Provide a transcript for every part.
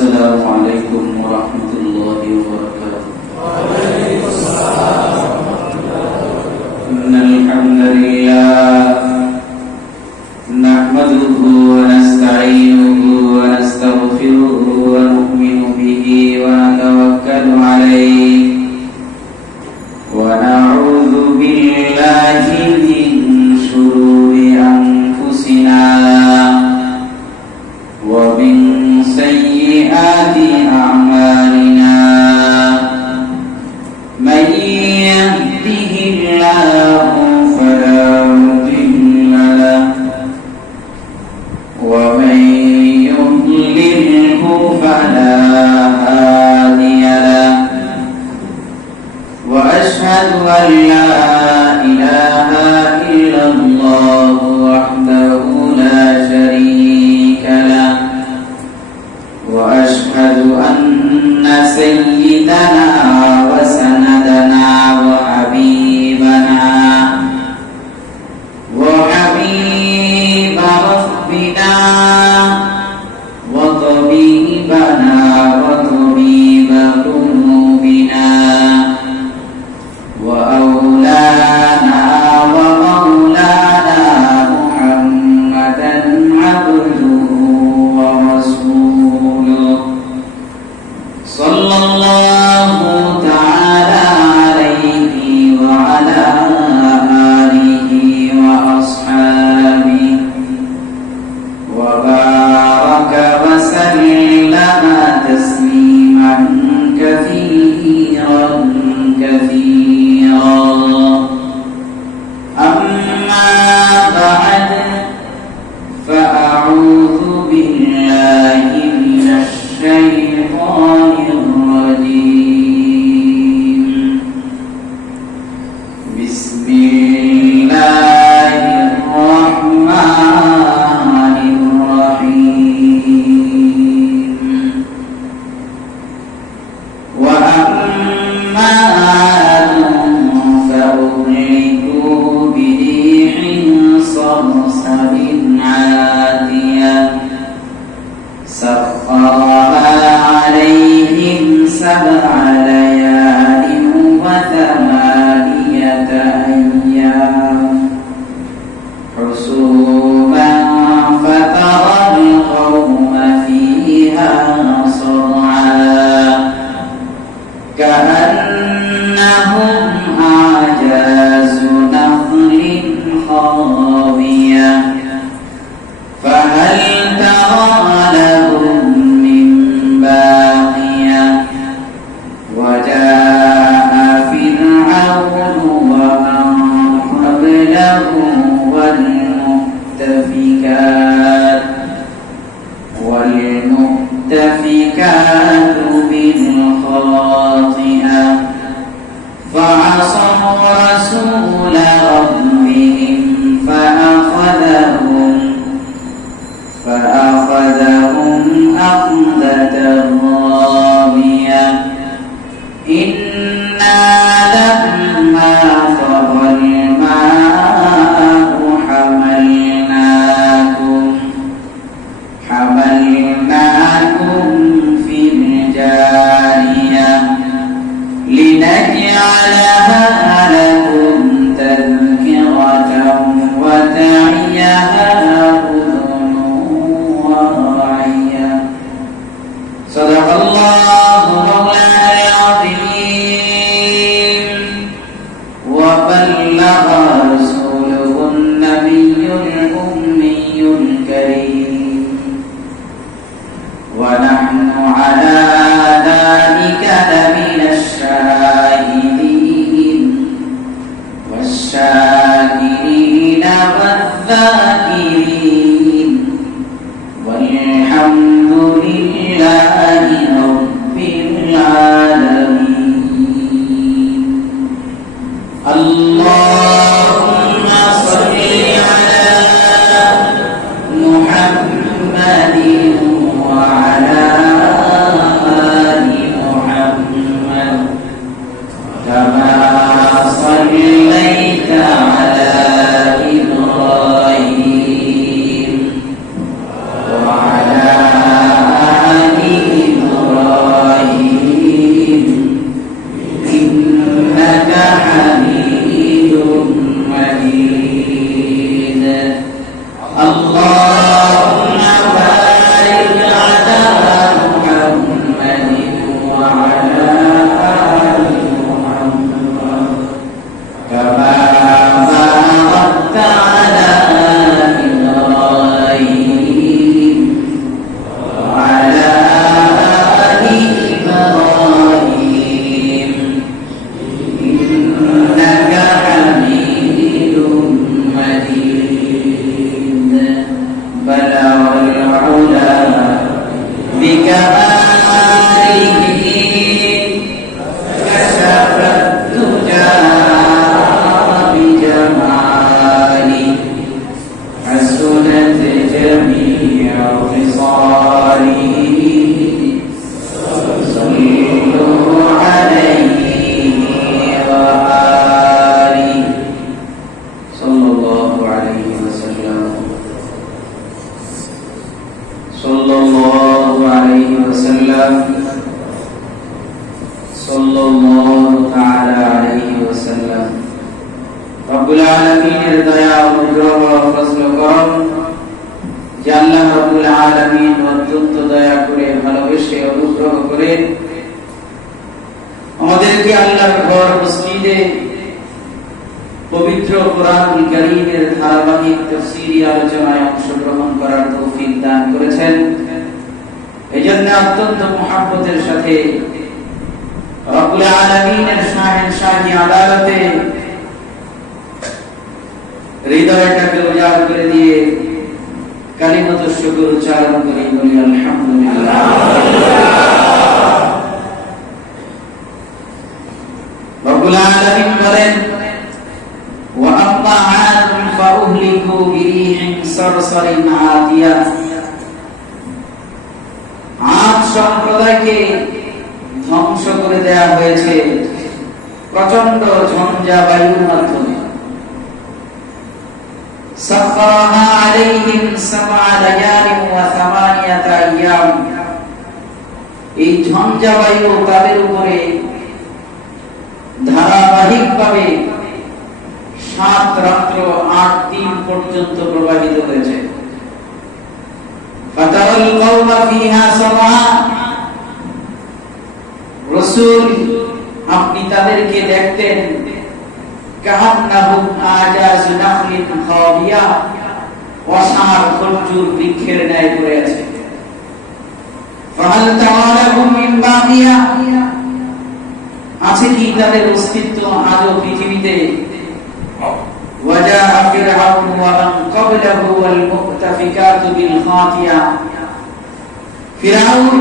السلام عليكم ورحمة الله وبركاته. وعليكم السلام ورحمة الله وبركاته. إن الحمد لله نحمده ونستعينه ونستغفره ونؤمن به ونتوكل عليه ونعوذ بالله من شرور أنفسنا ومن سيئات أعمالنا من يهده الله فلا مضل له ومن يضلله فلا هادي له وأشهد أن لا إله إلا الله وحده لا شريك له وأشهد أن سيدنا وسندنا وحبيبنا وحبيب ربنا وطبيبنا وطبيب قلوبنا وأولانا ومولانا محمدا عبده ورسوله صلى الله تعالى عليه وعلى آله وأصحابه وبارك وسلم تسليما كثيرا كثيرا أما بعد فأعوذ بالله من الشيطان الرجيم بسم الله الرحمن الرحيم وأما عاد فأهلكوا بريح صرصر عاتية سخرها عليهم 7 ليال و8 أيام حسوما فترى القوم فيها صرعا كأنهم أعجاز نخل خاوية فهل ترى لهم من باقية وجاء فرعون ومن قبله والمؤتفكات بالخاطئة فعصوا رسول ربهم فأخذهم أخذة رابية إنا لما طغى الماء حملناكم في الجارية لنجعلها لكم تذكرة وتعيها أذن واعية صدق الله مولانا العظيم وبلغ رسوله النبي الأمي الكريم ونحن على ذلك لمن الشاهدين والشاكرين والذاكرين والحمد لله رب العالمين. اللهم صل على محمد وعلى آل محمد كما صليت على إبراهيم الله عليه وسلم صلى الله عليه وسلم صلى الله تعالى عليه وسلم رب العالمين দয়া অনুগ্রহ ফজল করম যে আল্লাহ রব্বুল আলামিন অত্যন্ত দয়া করে ভালোবেসে অনুগ্রহ করে আমাদেরকে আল্লাহর ঘর মসজিদে পবিত্র কোরআনুল কারীমের ধারাবাহিক তাফসীরি আলোচনায় অংশগ্রহণ করার তৌফিক দান করেছেন। এজন্য অত্যন্ত মুহাব্বতের সাথে রব্বুল আলামিনের শাহি আদালতে হৃদয়টাকে উজাড় করে দিয়ে কালিমাত শুকর উচ্চারণ করি, বলি আলহামদুলিল্লাহ। রব্বুল আলামিন বলেন وَأَمَّا عَادٌ فَأُهْلِكُوا بِرِيحٍ صَرْصَرٍ عَاتِيَةٍ আদ সম্প্রদায়কে ধ্বংস করে দেয়া হয়েছে প্রচন্ড ঝঞ্ঝা বায়ুর মাধ্যমে। সাখখারাহা আলাইহিম সাবআ লায়ালিন ওয়া সামানিয়াতা আইয়াম, এই ঝঞ্ঝা বায়ু তাদের উপরে ধারাবাহিকভাবে 7 রাত্র 8 দিন পর্যন্ত প্রবাহিত হয়েছে। ফাতারাল কওমা ফিহা সামা, রাসূল আপনি তাদেরকে দেখতেন কাহান্নাহুম আজাজু নাখলিন খাবিয়া, অসার খজুর বৃক্ষের ন্যায় পড়ে আছে। ফাহাল তাওয়ালাহুম মিন বাকিয়া, আছে কি তাদের অস্তিত্ব আজও পৃথিবীতে? ওয়াজা ফিরআউন ওয়া মান ক্বাবলাহু ওয়াল মুতাফিকাতু বিল খাতিয়া, ফিরআউন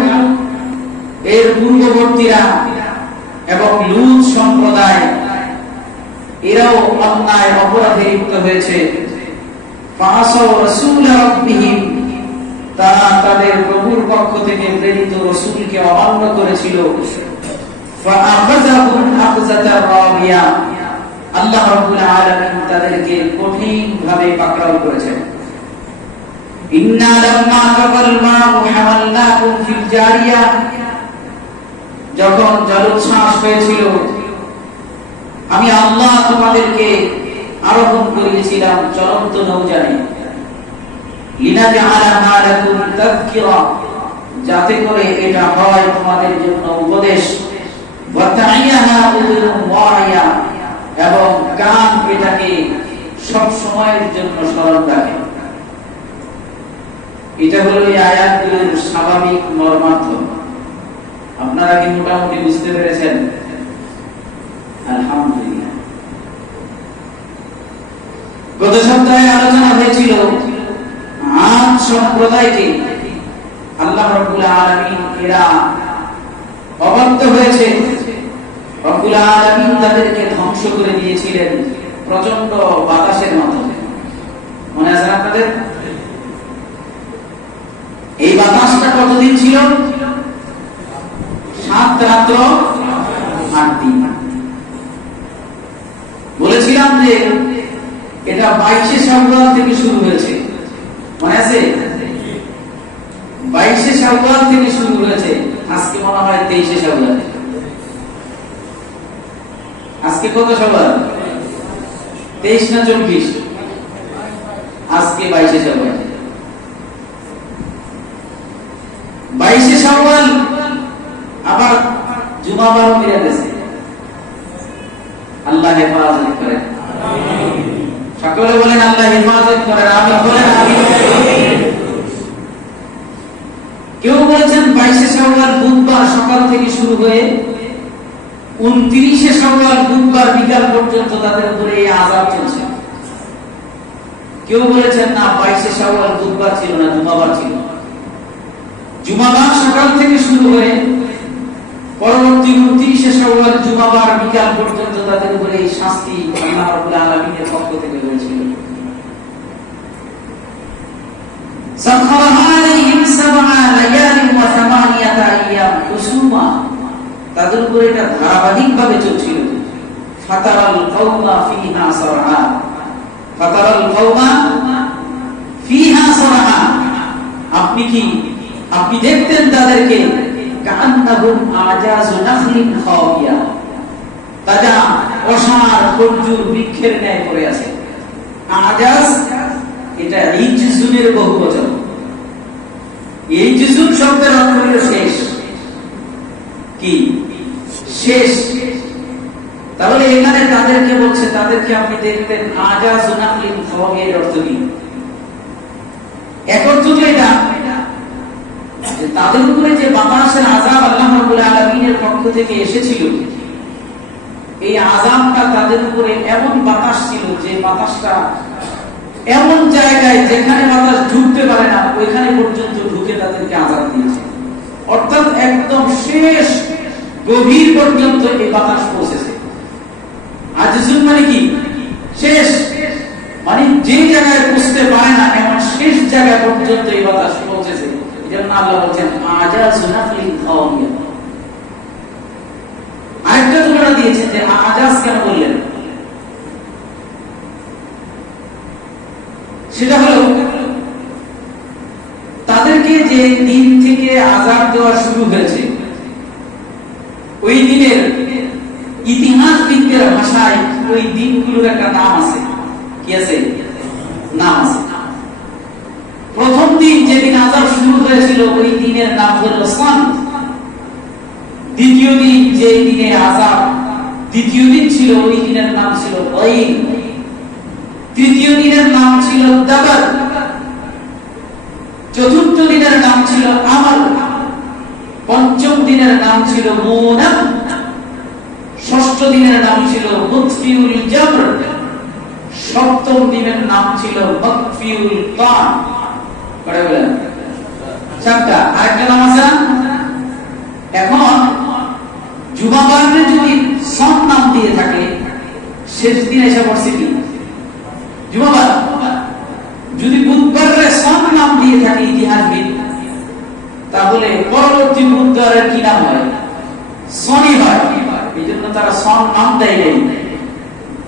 এর পূর্ববর্তীরা এবং লূত সম্প্রদায় এরাও অন্যায় অপরাধে লিপ্ত হয়েছে। ফাসাউ রাসূল রাব্বিহিম, তারা তাদের প্রভুর পক্ষ থেকে প্রেরিত রাসূলকে অমান্য করেছিল। ফাআখাযাহুম আখযাতার রাবিয়া, আল্লাহ রাব্বুল আলামিন তাদেরকে কঠিনভাবে পাকড়াও করেছেন। ইন্না লাম্মা তাকাল মাউ হামালনাকুম ফিল জারিয়া, যখন জলোচ্ছ্বাস হয়েছিল আমি আল্লাহ তোমাদেরকে আরোহণ করিয়েছিলাম চলন্ত নৌযানে। লিনাজআলাহা লাকুম তাযকিরা, যাতে করে এটা হয় তোমাদের জন্য উপদেশ। ওয়া তাইয়াহা উযুরুন ওয়াইয়া, এবং কান এটাকে সব সময়ের জন্য স্মরণ রাখে। এটা হলো এই আয়াতগুলোর স্বাভাবিক মর্মার্থ। আপনারা কি মোটামুটি বুঝতে পেরেছেন? আলহামদুলিল্লাহ। গত সপ্তাহে আলোচনা হয়েছিল আদ সম্প্রদায়কে আল্লাহ রাব্বুল আলামিন এরা অবাধ্য হয়েছে, রব্বুল আলামিন তাদেরকে ধ্বংস করে দিয়েছিলেন প্রচন্ড বাতাসের মাধ্যমে। মনে আছে আপনাদের? এই বাতাসটা কতদিন ছিল? 7 রাত্র 8 দিন। বলেছিলাম যে এটা 22শে শাওয়াল থেকে শুরু হয়েছে, মনে আছে? 22শে শাওয়াল থেকে শুরু হয়েছে। আজকে মনে হয় 23শে শাওয়াল। আজকে কত শাওয়াল? 23 না 24? আজকে 22শে শাওয়াল। 22শে শাওয়াল আবার জুমাবারও মিলে গেছে। আল্লাহ হেফাজত করেন, আমিন। সকলে বলেন আল্লাহ হেফাজত করেন, আমিন বলেন, আমিন। কেউ বলেছেন 22শে শাওয়াল বুধবার সকাল থেকে শুরু হয়ে 29শে শাওয়াল বুধবার বিকাল পর্যন্ত তাদের উপরে এই আযাব চলছে। কেউ বলেছেন না, 22শে শাওয়াল বুধবার ছিল না, জুমাবার ছিল। জুমাবার সকাল থেকে শুরু হয়ে পরবর্তী 29শে শাওয়াল জুমাবার বিকাল পর্যন্ত তাদের উপরে এই শাস্তি আল্লাহ রাব্বুল আলামিনের পক্ষ থেকে হয়েছিল। সাখখারাহা আলাইহিম সাবআ লায়ালিন ওয়া সামানিয়াতা আইয়াম হুসুমা, তাদের উপরে এটা ধারাবাহিকভাবে চলছিল। ফাতারাল কওমা ফিহা সারআ, ফাতারাল কওমা ফিহা সারহা, আপনি দেখতেন তাদেরকে কান্নাহুম আজাজু নাখলিন খাওয়িয়া, তাজা অসার খজুর বৃক্ষের ন্যায় পড়ে আছে। আজাজ এটা ইজজুনের বহুবচন। এই ইজজুন শব্দের অর্থ হলো শেষ। কি শেষ? তাহলে এখানে তাদেরকে বলছে, তাদেরকে আপনি দেখতেন আজাজু নাখলিন খাওয়িয়া, এর অর্থ কি? এক অর্থ তো এটা যে তাদের উপরে যে বাতাসের আযাব আল্লাহ রাব্বুল আলামিনের পক্ষ থেকে এসেছিল, এই আযাবটা তাদের উপরে এমন বাতাস ছিল যে বাতাসটা এমন জায়গায় যেখানে বাতাস ঢুকতে পারে না ওইখানে পর্যন্ত ঢুকে তাদেরকে আযাব দিয়েছে। অর্থাৎ একদম শেষ গভীর পর্যন্ত এই বাতাস পৌঁছেছে। আজিজুন মানে কি? শেষ, মানে যে জায়গায় পৌঁছতে পারে না এমন শেষ জায়গা পর্যন্ত এই বাতাস পৌঁছেছে। এজন্য আল্লাহ বলেন আজাজু নাখলিন খাওয়িয়া। আরেকটা তুলনা দিয়েছেন যে আজাজ কেন বললেন, সেটা হলো তাদেরকে যে দিন থেকে আযাব দেওয়া শুরু হয়েছে ওই দিনের ইতিহাসবিদদের ভাষায় ওই দিনগুলোর একটা নাম আছে। কি আছে? নাম আছে। প্রথম দিন যেদিন আযাব শুরু হয়েছিল ওই দিনের নাম হলো সান। দ্বিতীয় দিন যে দিনে আযাব দ্বিতীয় দিন ছিল ওই দিনের নাম ছিল গাইন। তৃতীয় দিনের নাম ছিল দাবার। চতুর্থ দিনের নাম ছিল আমাল। পঞ্চম দিনের নাম ছিল মুনাম। ষষ্ঠ দিনের নাম ছিল মুতফিউল জাবর। সপ্তম দিনের নাম ছিল মাকফিউল তান। পড়ে বলেন চারটা। আরেকটা নাম আছে না? এখন জুমাবারে যদি সন নাম দিয়ে থাকে শেষ দিন এসে পড়ছে কি? জুমাবার। যদি বুধবারে সন নাম দিয়ে থাকে ইতিহাসবিদ, তাহলে পরবর্তী বুধবারের কি নাম হয়? শনিবার। এই জন্য তারা সন নাম দেয় নাই,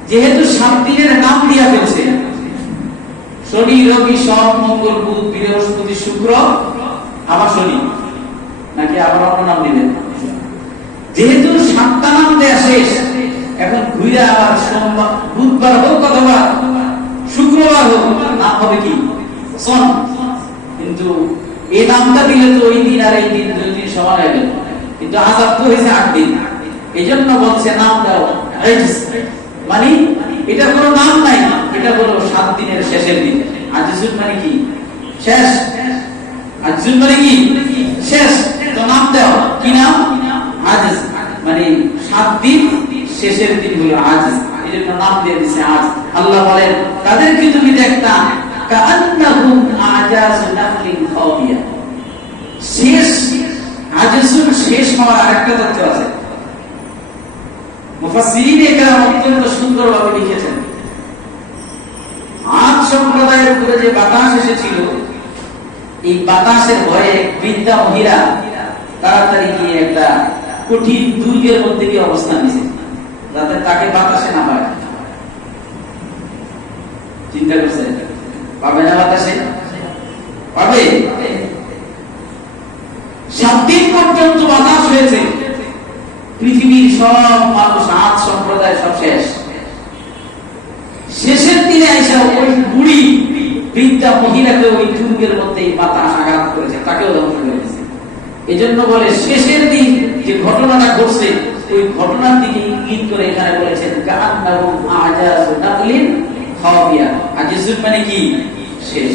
যেহেতু 7 দিনের নাম দিয়া ফেলছে। শনি, রবি, সোম, মঙ্গল, বুধ, বৃহস্পতি, শুক্র, আবার শনি, নাকি আবার অন্য নাম দিবেন? যেহেতু 7টা নাম দেয়া শেষ, এখন ঘুরে আবার সোমবার, বুধবার হোক অথবা শুক্রবার হোক, নাম হবে কি? সন। কিন্তু এই নামটা দিলে তো ওই দিন আর এই দিন 2 দিন সমান হয়ে গেল, কিন্তু আযাব তো হয়েছে 8 দিন। এই জন্য বলছে নাম দাও আইজ, মানে এটা কোনো নাম নাই, এটা হলো 7 দিনের শেষের দিন। আজিজুন মানে কি? শেষ। আজিজুন মানে কি? শেষ। তো নাম দাও, কি নাম? আজিজ, মানে 7 দিন শেষের দিন হলো আজিজ। এই জন্য নাম দিয়ে দিয়েছে আজ। আল্লাহ বলেন তাদেরকে তুমি দেখতা কাআন্নাহুম আজাজু নাখলিন খাওয়িয়া। শেষ আজিজুন শেষ হওয়ার আরেকটা তথ্য আছে। মুফাসসিরিনে কেরাম অত্যন্ত সুন্দরভাবে লিখেছেন, আদ সম্প্রদায়ের উপরে যে বাতাস এসেছিল, এই বাতাসের ভয়ে বৃদ্ধা মহিলা তাড়াতাড়ি গিয়ে একটা কঠিন দুর্গের মধ্যে গিয়ে অবস্থান নিয়েছে, যাতে তাকে বাতাসে না পায়। চিন্তা করছে পাবে না বাতাসে? পাবে। 7 দিন পর্যন্ত বাতাস হয়েছে, পৃথিবীর সব মানুষ, আদ সম্প্রদায় সব শেষ। শেষের দিনে এসে ওই বুড়ি বৃদ্ধা মহিলাকে ওই দুর্গের মধ্যে বাতাস আঘাত করেছে, তাকেও ধ্বংস করে দিয়েছে। এই জন্য বলে শেষের দিন যে ঘটনাটা ঘটছে ওই ঘটনার দিকে ইঙ্গিত করে এখানে বলেছেন কাআন্নাহুম আজাজু নাখলিন খাওয়িয়া। আজিজুন মানে কি? শেষ।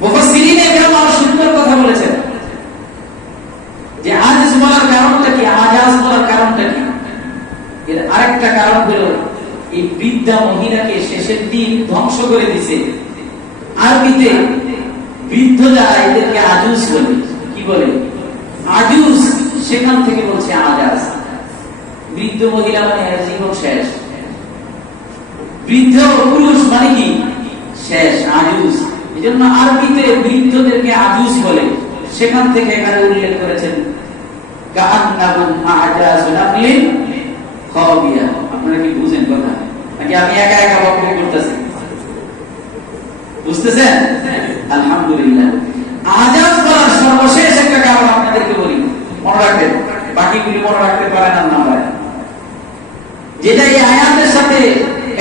মুফাসসিরিনে কেরাম আরো সুন্দর কথা বলেছেন যে আজিজ বলার কারণটা কি, আজাজ বলার কারণটা কি। এর আরেকটা কারণ হলো এই বৃদ্ধা মহিলাকে শেষের দিন ধ্বংস করে দিয়েছে। আরবিতে বৃদ্ধ যারা এদেরকে আজুজ বলে। কি বলে? আজুজ। সেখান থেকে বলছে আজাজ। বৃদ্ধ মহিলা মানে জীবন শেষ, বৃদ্ধ পুরুষ মানে কি? শেষ, আজুজ। এই জন্য আরবিতে বৃদ্ধদেরকে আজুজ বলে। সেখান থেকে এখানে উল্লেখ করেছেন কাআন্নাহুম আজাজু নাখলিন খাওয়িয়া। আপনারা কি বুঝেন কথা? নাকি আমি একা একা বক্তব্য করতেছি? বুঝতেছেন? আলহামদুলিল্লাহ। আজান করার সর্বশেষ একটা কারণ আপনাদেরকে বলি, মনে রাখবেন, বাকিগুলি মনে রাখতে পারেন আর না পারেন, যেটা এই আয়াতের সাথে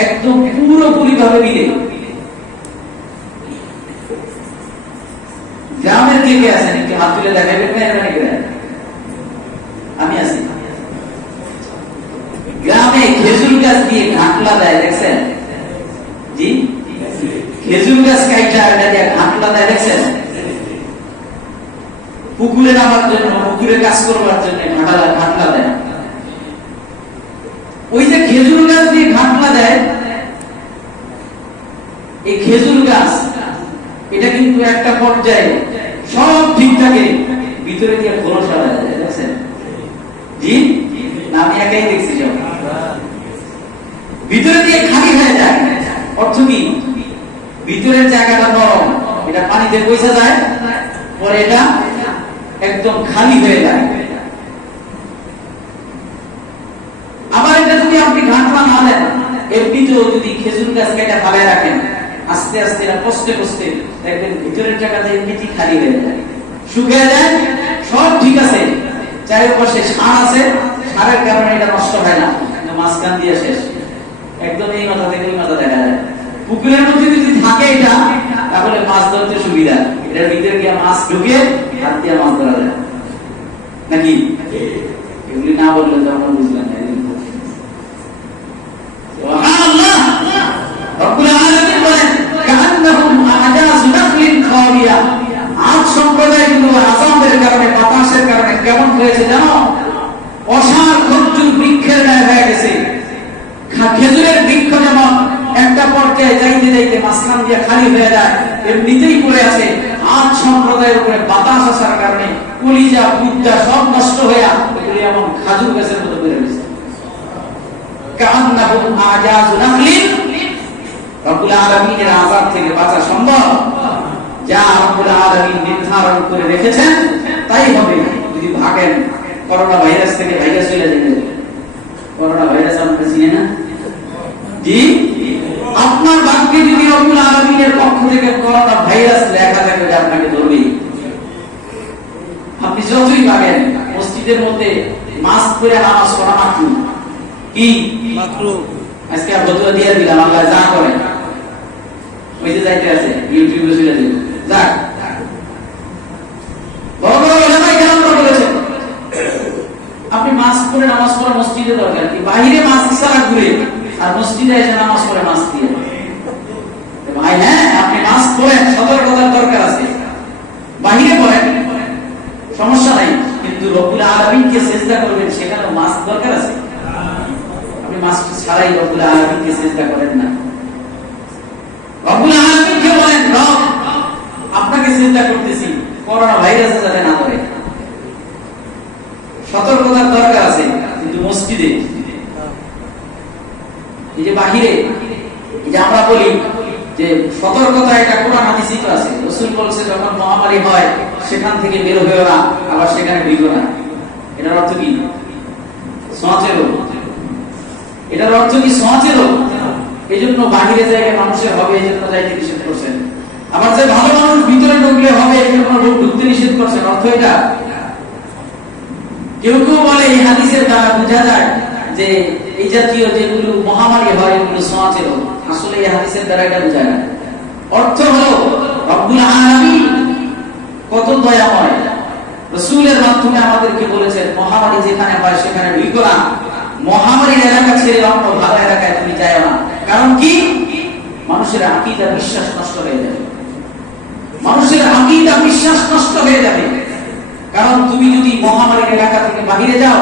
একদম পুরোপুরি ভাবে মিলে। গ্রামের কে কে আছেন একটু হাত তুলে দেখাবেন না? আমি আছি। গ্রামে খেজুর গাছ দিয়ে ঘাটলা দেয়, দেখছেন? জি, খেজুর গাছ কাইটা এটা দিয়ে ঘাটলা দেয়, দেখছেন? পুকুরে নামার জন্য, পুকুরে কাজ করবার জন্য ঘাটলা দেয়। ওই যে খেজুর গাছ দিয়ে ঘাটলা দেয়, এই খেজুর গাছ এটা কিন্তু একটা পর্যায়ে সব ঠিক থাকে, ভিতরে দিয়ে খোলস হয়ে যায়, দেখছেন? জি না, আমি একাই দেখছি, সব ভিতরে দিয়ে খালি হয়ে যায়। অর্থ কি? ভিতরের জায়গাটা নরম, এটা পানিতে পয়সা যায়, পরে এটা একদম খালি হয়ে যায়। আবার এটা যদি আপনি ঘাটলা না দেন, এমনিতেও যদি খেজুর গাছ কেটে ফালায় রাখেন, আস্তে আস্তে কষ্টে কষ্টে দেখবেন ভিতরের জায়গাটা এমনিতেই খালি হয়ে যায়, শুকিয়ে যায়, সব ঠিক আছে, চারিপাশে সার আছে, সারের কারণে এটা নষ্ট হয় না, কিন্তু মাঝখান দিয়ে শেষ, একদম এই মাথা থেকে ওই মাথা দেখা যায়। পুকুরের মধ্যে যদি থাকে এটা, তাহলে মাছ ধরতে সুবিধা, এটার ভিতরে গিয়ে মাছ ঢুকে হাত দিয়ে মাছ ধরা যায়, নাকি? এগুলি না বললে তো আমরা বুঝলাম না। সুবহানাল্লাহ, রব্বুল আলামিন বলেন কান্নাহুম আজাযু নাখলিন খাওয়িয়া। আজ সম্প্রদায়গুলো আযাবের কারণে, বাতাসের কারণে কেমন হয়েছে জানো? অসার খজুর বৃক্ষের ন্যায় হয়ে গেছে। খেজুরের বৃক্ষ যেমন একটা পর্যায়ে যাইতে যাইতে মাঝখান দিয়ে খালি হয়ে যায়, এমনিতেই পড়ে আছে। আজ সম্প্রদায়ের উপরে বাতাস আসার কারণে কলিজা বুদ্ধা সব নষ্ট হয়ে এগুলি এমন খাজুর গাছের মতো বেড়ে গেছে। কান্নাহুম আজাযু নাখলিন। রব্বুল আলামিনের আযাব থেকে বাঁচা সম্ভব? যা রব্বুল আলামিন নির্ধারণ করে রেখেছেন তাই হবে। যদি ভাগেন করোনা ভাইরাস থেকে, ভাইরাস চলে যাবে। করোনা ভাইরাস আপনারা চিনেন না? জি, আপনার ভাগ্যে যদি রব্বুল আলামিনের পক্ষ থেকে করোনা ভাইরাস লেখা থাকে, আপনাকে ধরবে। আপনি যতই ভাগেন, মসজিদের মধ্যে মাস্ক পরে নামাজ পড়া মাকরুহ। কি মাকরুহ? আজকে আর ফতোয়া দিয়ে দিলাম, আল্লাহ যা করে। ওই যে যাইতে আছে ইউটিউবে চলে যাবে, যাক। বড় বড় ওলামায়ে কেরাম বলেছেন আপনি মাস্ক পরে নামাজ পড়া মসজিদে দরকার কি? বাইরে মাস্ক ছাড়া ঘুরে আর মসজিদে এসে নামাজ পড়ে মাস্ক দিয়ে। ভাই হ্যাঁ, আপনি মাস্ক পরেন, সতর্কতার দরকার আছে, বাইরে পড়েন, সমস্যা নাই, কিন্তু রব্বুল আলামিনকে সিজদা করবেন সেখানে মাস্ক দরকার আছে। আপনি মাস্ক ছাড়াই রব্বুল আলামিনকে সিজদা করেন না। রব্বুল আলামিনকে বলেন, রব আপনাকে সিজদা করতেছি, করোনা ভাইরাস যাতে না ধরে। সতর্কতার দরকার আছে, কিন্তু মসজিদে, এই যে বাহিরে, এই যে আমরা বলি যে সতর্কতা, এটা কোরআন হাদিসে তো আছে। রাসূল বলেছে যখন মহামারী হয় সেখান থেকে বের হয়েও না, আবার সেখানে ঢুকো না। এটার অর্থ কি? সওয়াচের রোগ। এটার অর্থ কি? সওয়াচের রোগ। এই জন্য বাহিরে জায়গায় মানুষের হবে, এই জন্য যাইতে নিষেধ করছেন। আবার যে ভালো মানুষ ভিতরে ঢুকলে হবে, এই জন্য রোগ ঢুকতে নিষেধ করছেন। অর্থ এটা। কেউ কেউ বলে এই হাদিসের দ্বারা বোঝা যায় যে এই জাতীয় যেগুলো মহামারী হয় এগুলো সওয়াচের রোগ। আসলে এই হাদিসের দ্বারা এটা বোঝা যায়। অর্থ হলো রব্বুল আলামিন কত দয়াময়, রাসূলের মাধ্যমে আমাদেরকে বলেছেন মহামারী যেখানে হয় সেখানে ঢুকো না, মহামারীর এলাকা ছেড়ে অন্য ভালো এলাকায় তুমি যাও না। কারণ কি? মানুষের আকীদা, বিশ্বাস নষ্ট হয়ে যাবে। মানুষের আকীদা, বিশ্বাস নষ্ট হয়ে যাবে। কারণ তুমি যদি মহামারীর এলাকা থেকে বাহিরে যাও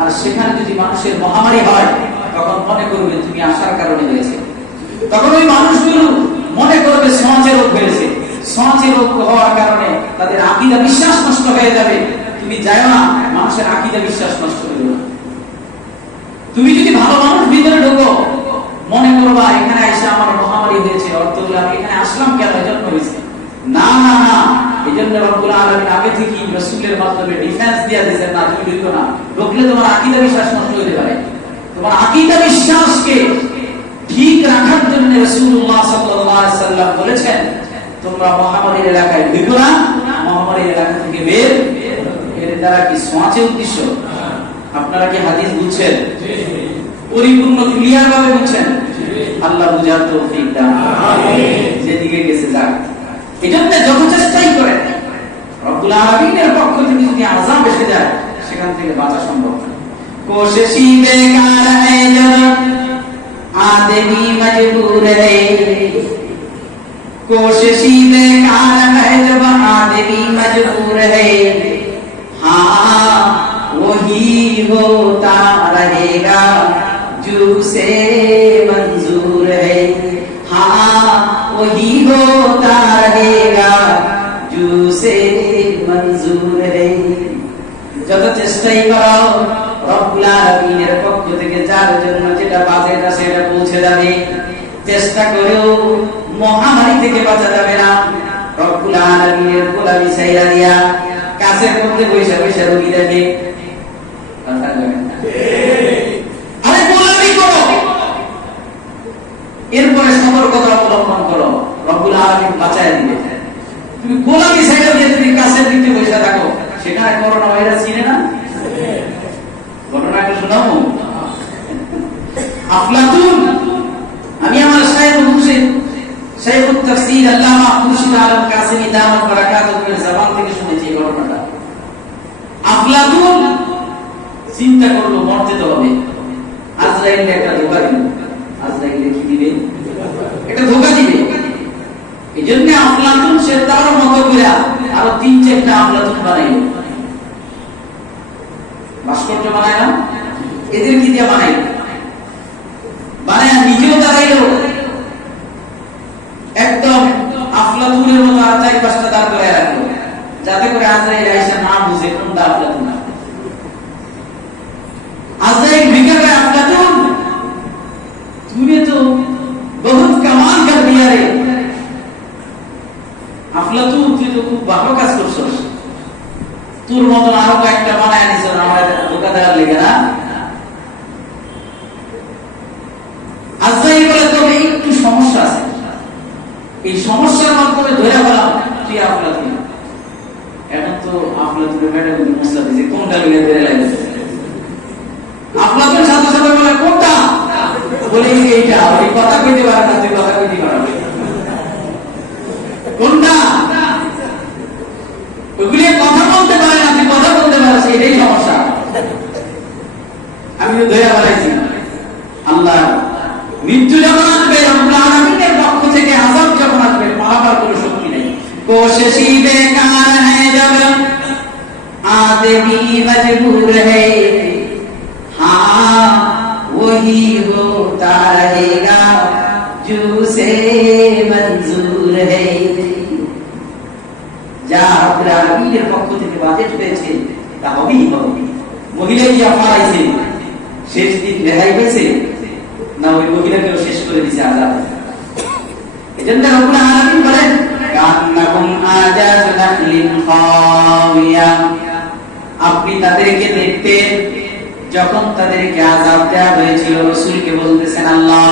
আর সেখানে যদি মানুষের মহামারী হয়, তখন মনে করবে তুমি আসার কারণে হয়েছে। তখন ওই মানুষগুলো মনে করবে সমাজের রোগ হয়েছে। সমাজের রোগ হওয়ার কারণে তাদের আকীদা, বিশ্বাস নষ্ট হয়ে যাবে। তুমি যাও না, মানুষের আকীদা, বিশ্বাস নষ্ট হয়ে যাবে। তুমি যদি ভালো মানুষ ভিতরে ঢোকো, মনে করবা এখানে এসে আমার মহামারী হয়েছে, অর্থ হলো আমি এখানে আসলাম কেন, এজন্য হয়েছে। না না না, এজন্য রব্বুল আলামিন আগে থেকে রাসূলের মাধ্যমে ডিফেন্স দিয়ে দিয়েছেন, না তুমি ঢুকো না। ঢুকলে তোমার আকীদা, বিশ্বাস নষ্ট হতে পারে। তোমার আকীদা, বিশ্বাসকে ঠিক রাখার জন্য রাসূলুল্লাহ সাল্লাল্লাহু আলাইহি সাল্লাম বলেছেন, তোমরা মহামারীর এলাকায় ঢুকো না, মহামারীর এলাকা থেকে বের। এর দ্বারা কি সমাজের উদ্দেশ্য? আপনারা কি হাদিস বুঝছেন? পরিপূর্ণ ক্লিয়ার ভাবে বুঝছেন? আল্লাহ বুঝার তৌফিক দান। আমিন। যেদিকে গেছে যাক। এজন্য যত চেষ্টাই করেন, রব্বুল আলামিনের পক্ষ থেকে যদি আযাব এসে যায়, সেখান থেকে বাঁচা সম্ভব না। কোশিশি বেকার হ্যায় জব আদমি মজবুর হ্যায়, কোশিশি বেকার হ্যায় জব আদমি মজবুর হ্যায়, हाँ वही होता रहेगा जिसे मंजूर है, हाँ वही होता रहेगा जिसे मंजूर है। যত চেষ্টাই করো, রব্বুল আলামিনের পক্ষ থেকে যার জন্য যেটা বাজে না সেটা পৌঁছে যাবে। চেষ্টা করেও মহামারী থেকে বাঁচা যাবে না। রব্বুল আলামিনের গোলামি ছাইরা দিয়া কাছের মধ্যে বৈশা বৈশা রোগী দেখে, কথা বলেন না? আরে গোলামি করো, এরপরে সতর্কতা অবলম্বন করো, রব্বুল আলামিন বাঁচায় দিবে। তুমি গোলামি ছাইরা দিয়ে তুমি কাছের দিকে বৈশা থাকো, সেখানে করোনা ভাইরাস চিনে না? ঘটনাটা শোনাবো। আফলাতুন, আমি আমার শাইখ মুর্শিদ শাইখুত তাফসীর আল্লামা মুর্শিদ আলম কাসেমী দামাত বারাকাতুহুর জবান থেকে শুনেছি এই ঘটনাটা। আফলাতুন চিন্তা করলো মরতে তো হবে, আজরাইল একটা ধোঁকা দিল। আজরাইল কি দিবে? একটা ধোঁকা দিবে। এইজন্য আফলাতুন সে তার মতো করে আরো 3-4টা আফলাতুন বানাইল। ভাস্কর্য বানায় না, এদের কি দিয়ে বানাইল? বানায় নিজেও দাঁড়াইল, একদম আফলাতুনের মতো আর 4-5টা দাঁড় করে রাখলো, যাতে করে আজরাইল আয়েশা না বুঝে কোনটা আফলাতুন। আজরাইল ভিতরে আফলাতুন, तूने तो बहुत कमाल कर दिया रे আফলাতুন, তুই তো খুব ভালো কাজ করছস, তোর মতন আরো কয়েকটা বানায় নিছ আমার ধোঁকা দেওয়ার লেগে না। আজরাইল বলে তবে একটু সমস্যা আছে, এই সমস্যার মাধ্যমে ধরে পেলাম তুই আফলাতুন। এখন তো আফলাতুনের ম্যাডাম মশলা দিয়েছে, কোনটা লিখে ধরে লাগছে? আফলাতুন সাথে সাথে বলে কোনটা? বলে এইটা। ওই কথা কইতে পারে না, তুই কথা কইতে পারবি কোনটা? ওগুলি কথা বলতে পারে না, তুই কথা বলতে পারিস, এটাই সমস্যা। আমি তো ধরে বেড়াইছি। আল্লাহ মৃত্যু যখন আসবে, রব্বুল আলামিনের পক্ষ থেকে আযাব যখন আসবে, পালাবার কোনো শক্তি নেই। কোশিশি বেকার হ্যায় জব আদমি মজবুর হ্যায়, हाँ वही होता रहेगा जिसे मंजूर है। যা রব্বুল আলামিনের পক্ষ থেকে বাজেট হয়েছে তা হবেই হবে। মহিলা কি আফারাইছে, শেষ দিন রেহাই পেয়েছে না ওই মহিলাকেও শেষ করে দিয়েছে আযাব। এজন্য রব্বুল আলামিন বলেন কান্নাকুম আজাজ নাখলিন খাওয়িয়া, আপনি তাদেরকে দেখতেন যখন তাদেরকে আযাব দেওয়া হয়েছিল। রাসূলকে বলতেছেন আল্লাহ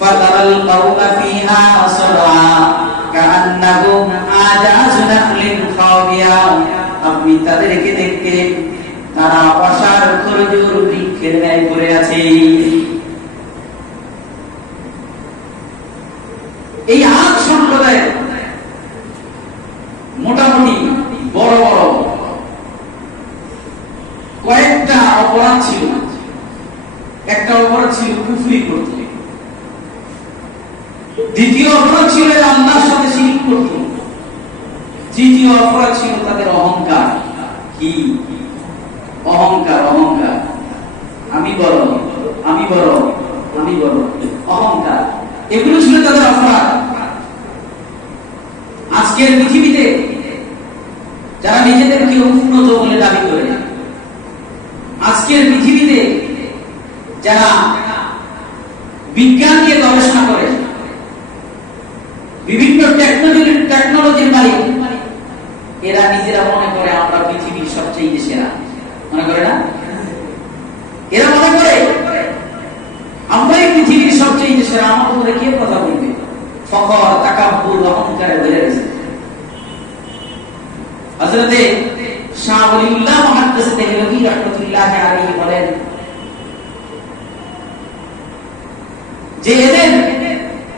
ফাতারাল কাওমা ফিহা সারআ কান্নাহুম আজাজু নাখলিন খাওয়িয়া, আপনি তাদেরকে দেখতেন তারা অসার খরজুর বৃক্ষের ন্যায় পড়ে আছে। এই আদ সম্প্রদায় মোটামুটি বড় বড় কয়েকটা অপরাধ ছিল। একটা অপরাধ ছিল কুফরি করত, দ্বিতীয় অপরাধ ছিল আল্লাহর সাথে শিরক করত, তৃতীয় অপরাধ ছিল তাদের অহংকার। কি অহংকার? অহংকার, আমি বড়, আমি বড়, আমি বড়, অহংকার, এগুলো ছিল তাদের অপরাধ। আজকের পৃথিবীতে যারা নিজেদেরকে উন্নত বলে দাবি করে, আজকের পৃথিবীতে যারা বিজ্ঞান নিয়ে গবেষণা করে, বিভিন্ন টেকনোলজির মালিক, এরা নিজেরা মনে করে আমরা পৃথিবীর সবচেয়ে সেরা, মনে করে না? এরা মনে করে আমরাই বলে কে কথা বলবে? ফখর, তাকাব্বুর, অহংকারে ভরে গেছে। হযরতে শাহ ওলিউল্লাহ মুহাদ্দিস দেহলভী রাহমাতুল্লাহি আলাইহি বলেন যে এদের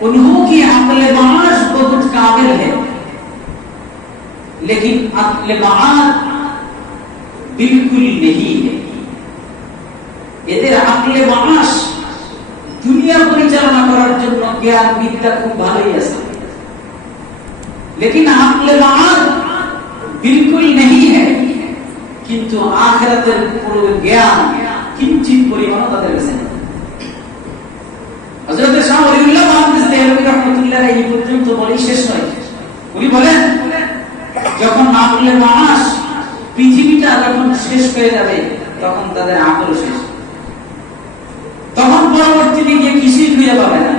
उन्हों की अक्ल माश बहुत काबिल है, लेकिन अक्ल माश बिल्कुल नहीं है। এদের আকলে মাস দুনিয়া পরিচালনা করার জন্য জ্ঞান বিদ্যা খুব ভালোই আছে, लेकिन আকলে মাস बिल्कुल नहीं है, কিন্তু আখিরাতের পুরো জ্ঞান কিঞ্চিত পরিমাণ তাদের কাছে নেই। হযরত শাহ ওলিউল্লাহ মুহাদ্দিস দেহলভী রাহমাতুল্লাহি আলাইহি পর্যন্ত বলি শেষ নয়। উনি বলেন যখন আকলে মাস পৃথিবীটা যখন শেষ হয়ে যাবে তখন তাদের আকল শেষ, তখন পরবর্তীতে গিয়ে কিছুই খুঁজে পাবে না।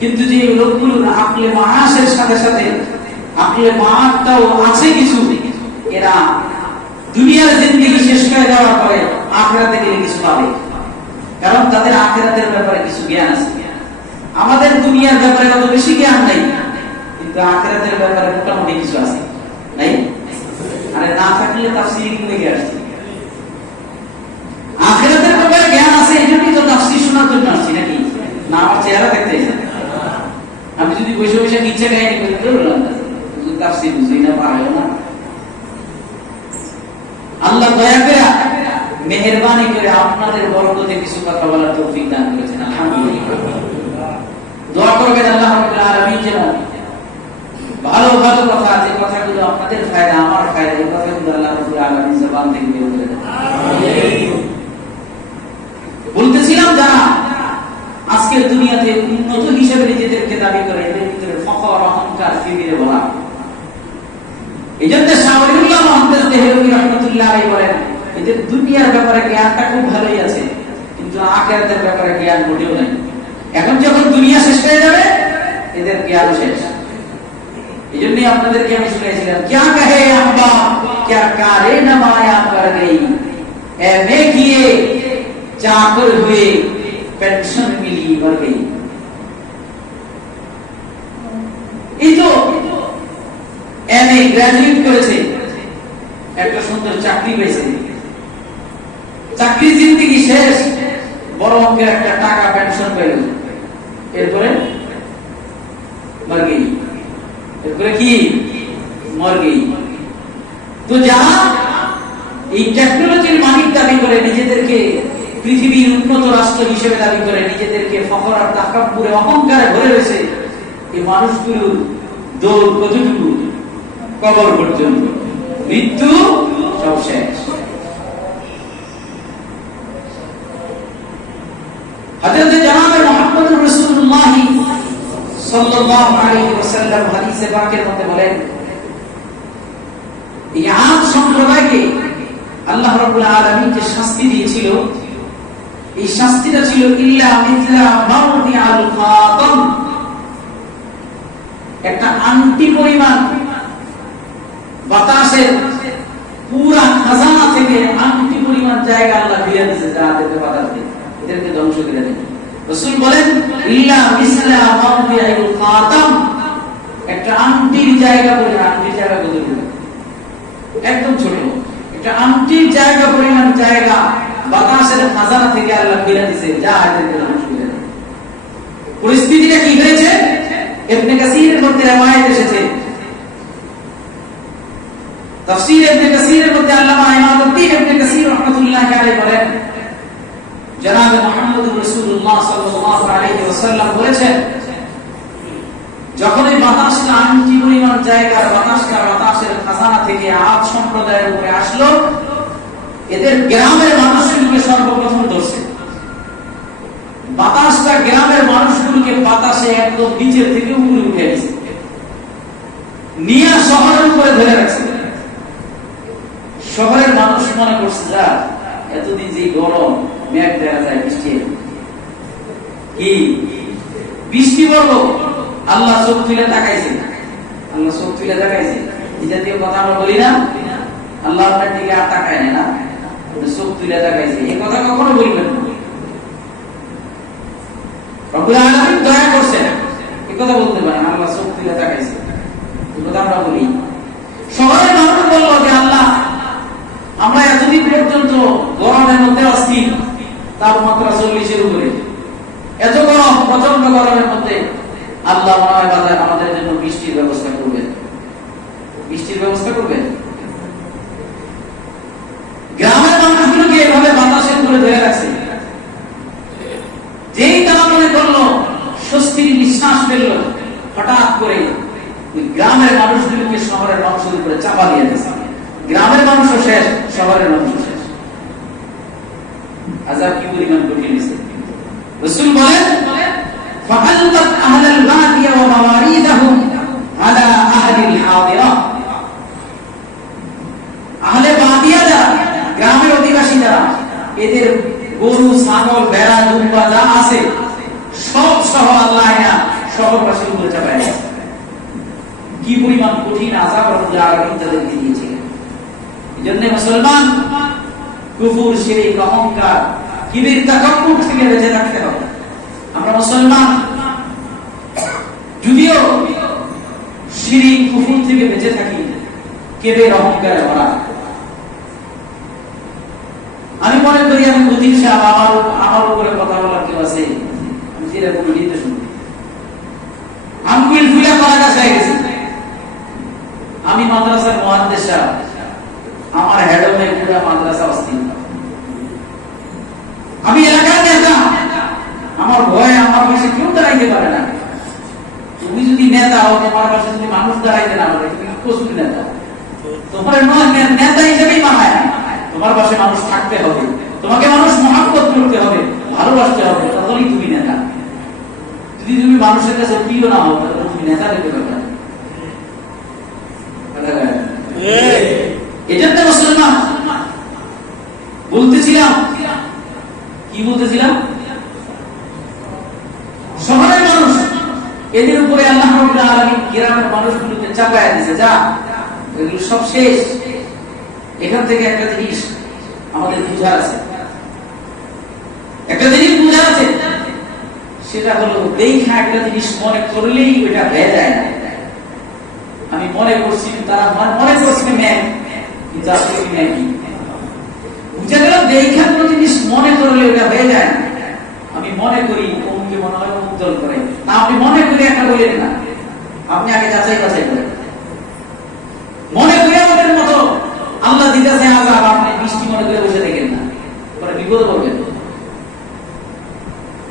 কিন্তু যে লোকগুলোর আকলে মাসের সাথে সাথে আকলে মাসটাও আছে কিছু, এরা দুনিয়ার জিন্দেগি শেষ হয়ে যাওয়ার পরে আখিরাতে গেলে কিছু পাবে, কারণ তাদের আখিরাতের ব্যাপারে কিছু জ্ঞান আছে। আমাদের দুনিয়ার ব্যাপারে অত বেশি জ্ঞান নাই, কিন্তু আখিরাতের ব্যাপারে মোটামুটি কিছু আছে, নাই? আরে না থাকলে তাফসীর কিনে গিয়ে আসছি। আখিরাতের ব্যাপারে জ্ঞান আছে, এজন্যই তো তাফসীর শোনার জন্য আসছি, নাকি? না আমার চেহারা দেখতে এসেছি। আমি যদি বসে বসে নিচে কাহিনী করতে বললাম তাফসীর বুঝি না, পারো না। আল্লাহ দয়া করে মেহেরবানি করে আপনাদের বরকতে কিছু কথা বলার তৌফিক দান করেছেন, আলহামদুলিল্লাহ। দোয়া করবেন আল্লাহ রাব্বুল আলামিন যেন ভালো ভালো কথা, যে কথাগুলো আপনাদের ফায়দা আমার ফায়দা, এই কথাগুলো আল্লাহ রাব্বুল আলামিন জবান থেকে বের করে দেন। বলতেছিলাম যারা আজকের দুনিয়াতে উন্নত হিসেবে নিজেদেরকে দাবি করে, এদের ভিতরে ফখর, অহংকার, কিবিরে বলা। এই জন্য শাহ ওলিউল্লাহ মুহাদ্দিস দেহলভী রাহমাতুল্লাহি আলাইহি বলেন এদের দুনিয়ার ব্যাপারে জ্ঞানটা খুব ভালোই আছে, কিন্তু আখিরাতের ব্যাপারে জ্ঞান মোটেও নাই। এখন যখন দুনিয়া শেষ হয়ে যাবে এদের জ্ঞান শেষ। এই জন্যই আপনাদেরকে আমি শুনিয়েছিলাম, क्या कहे अम्बा क्या कारे नमाया कर गई, एमए किए चाकर हुए पेंशन मिली मर गई। এই তো এমএ গ্রাজুয়েট করেছে, একটা সুন্দর চাকরি পেয়েছে, চাকরি জিন্দেগি শেষ, বড় অঙ্কের একটা টাকা পেনশন পেল, এরপরে মর গই, এরপরে কি মর গই। তো যারা এই টেকনোলজির মালিক দাবি করে, নিজেদেরকে পৃথিবীর উন্নত রাষ্ট্র হিসেবে দাবি করে, নিজেদেরকে ফখর আর তাকাব্বুরে অহংকারে ভরে রয়েছে, এই মানুষগুলোর দৌড় কতটুকু? কবর পর্যন্ত, মৃত্যু সব শেষ। হযরত জনাব মুহাম্মদুর রাসূলুল্লাহ সাল্লাল্লাহু আলাইহি ওয়াসাল্লাম হাদিসে পাকের মধ্যে বলেন এই আদ সম্প্রদায়কে আল্লাহ রাব্বুল আলামিন যে শাস্তি দিয়েছিল, এই শাস্তিটা ছিল ইল্লা মিথলা মাউদিআল খাতাম, একটা আংটি পরিমাণ বাতাসের পুরা খাজানা থেকে আংটি পরিমাণ জায়গা আল্লাহ দিয়ে দিয়েছে, যা দিতে বাতাস দিয়ে এদেরকে ধ্বংস করে দেন। রাসূল বলেন ইল্লা মিসলা মাউদিআল খাতাম, একটা আংটির জায়গা বলে, আংটির জায়গা কত বড়? একদম ছোট, একটা আংটির জায়গা পরিমাণ জায়গা বাতাসের খাজানা থেকে আল্লাহ ফিরে দিয়েছে, যা এদেরকে ধ্বংস করে দেন। পরিস্থিতিটা কি হয়েছে? ইবনে কাসিরের মধ্যে রওয়ায়াত এসেছে, তাফসীর ইবনে কাসিরের মধ্যে আল্লামা ইমামউদ্দিন ইবনে কাসির রাহমাতুল্লাহি আলাইহি বলেন জনাব মুহাম্মদুর রাসূলুল্লাহ সাল্লাল্লাহু আলাইহি ওয়াসাল্লাম বলেছেন যখন এই বাতাসটা আংটি পরিমাণ জায়গার বাতাসটা বাতাসের খাজানা থেকে আদ সম্প্রদায়ের উপরে আসলো, এদের গ্রামের মানুষগুলোকে সর্বপ্রথম ধরছে। বাতাসটা গ্রামের মানুষগুলোকে বাতাসে একদম নিচের থেকে উপরে উঠে গেছে, নিয়ে শহরের উপরে ধরে রাখছে। শহরের মানুষ মনে করছে যা এতদিন যে গরম, মেঘ দেখা যায়, বৃষ্টি কি বৃষ্টি বলবো, আল্লাহ চোখ তুলে তাকাইছে, আল্লাহ চোখ তুলে তাকাইছে। এই জাতীয় কথা আমরা বলি না, আল্লাহ আপনার দিকে আর তাকায় না, চোখ তুলে তাকাইছে, এই কথা কখনো বলবেন না। রব্বুল আলামিন দয়া করছেন, এই কথা বলতে পারেন আল্লাহ চোখ তুলে তাকাইছে, এই কথা আমরা বলি। শহরের মানুষ বলল যে আল্লাহ, আমরা এতদিন পর্যন্ত গরমের মধ্যে অস্থির, তাপমাত্রা 40-এর উপরে, এত গরম, প্রচন্ড গরমের মধ্যে আল্লাহ মনে হয় বাজার আমাদের জন্য বৃষ্টির ব্যবস্থা করবেন, বৃষ্টির ব্যবস্থা করবেন। গ্রামের মানুষগুলোকে এভাবে বাতাসের করে ধরে রাখছে, যেই তারা মনে করলো স্বস্তির নিঃশ্বাস ফেলল, হঠাৎ করে গ্রামের মানুষগুলোকে শহরের মানুষের উপরে চাপা দিয়ে দিয়েছে। গ্রামের মানুষও শেষ, শহরের মানুষও শেষ। আযাব কি পরিমাণ কঠিন হয়েছে। রাসূল বলেন, ফাআলতাত আহলাল বাদিয়া ওয়া মাওয়ারিদাহুম আলা আহলিল হাদিরা। আহলে বাদিয়া যারা, গ্রামের অধিবাসী যারা, এদের গরু, ছাগল, ভেড়া, দুম্বা যা আছে সব সহ আল্লাহ শহরবাসীর উপরে চাপায় দিয়েছে। কি পরিমাণ কঠিন আযাব রব্বুল আলামিন তাদেরকে দিয়েছিলেন। এজন্য মুসলমান কুফর, শিরক, অহংকার, কিবির, তাকাব্বুর থেকে বেঁচে থাকতে হবে। আমরা মুসলমান যদিও শিরক, কুফর থেকে বেঁচে থাকি, কিবির, অহংকারে ভরা। আমি মনে করি আমি বুদ্ধির সাহেব, আমার উপরে কথা বলার কেউ আছে, আমি সেরকম নিতে শুনি। আঙ্গুল ফুলে করা কাছে হয়ে গেছে। আমি মাদ্রাসার মুহাদ্দিস সাহেব, আমার হেডমে পুরো মাদ্রাসা অস্থির। আমি এলাকার নেতা, আমার ভয়ে আমার পাশে কেউ দাঁড়াইতে পারে না। তুমি যদি নেতা হও, তোমার পাশে যদি মানুষ দাঁড়াইতে না পারে, তুমি কসুর নেতা, তোমার নেতা হিসেবেই মানায় না। তোমার পাশে মানুষ থাকতে হবে, তোমাকে মানুষ মহব্বত করতে হবে, ভালোবাসতে হবে, তাহলেই তুমি নেতা। যদি তুমি মানুষের কাছে প্রিয় না হও, তাহলে তুমি নেতা হতে পারবে না। এজন্য মুসলমান বলতেছিলাম, কি বলতেছিলাম, শহরের মানুষ এদের উপরে আল্লাহ রাব্বুল আলামিন গ্রামের মানুষগুলোকে চাপায়া দিয়েছে, যা এগুলো সব শেষ। এখান থেকে একটা জিনিস আমাদের বুঝার আছে, একটা জিনিস বুঝার আছে, সেটা হলো দেখা একটা জিনিস মনে করলেই ওইটা হয়ে যায় না। আমি মনে করছি তারা মনে করছি ম্যাম, কিন্তু আসলে কি ম্যাম কি বুঝা গেল, দেখা কোনো জিনিস মনে করলে ওইটা হয়ে যায় না। আমি মনে করি ওকে মনে হয় উজ্জ্বল করে না, আপনি মনে করি একটা বলেন না, আপনি আগে যাচাই বাছাই করেন। মনে করি আমাদের মতো আল্লাহ দিতেছে আযাব, আপনি বৃষ্টি মনে করে বসে দেখেন না, পরে বিপদে পড়বেন।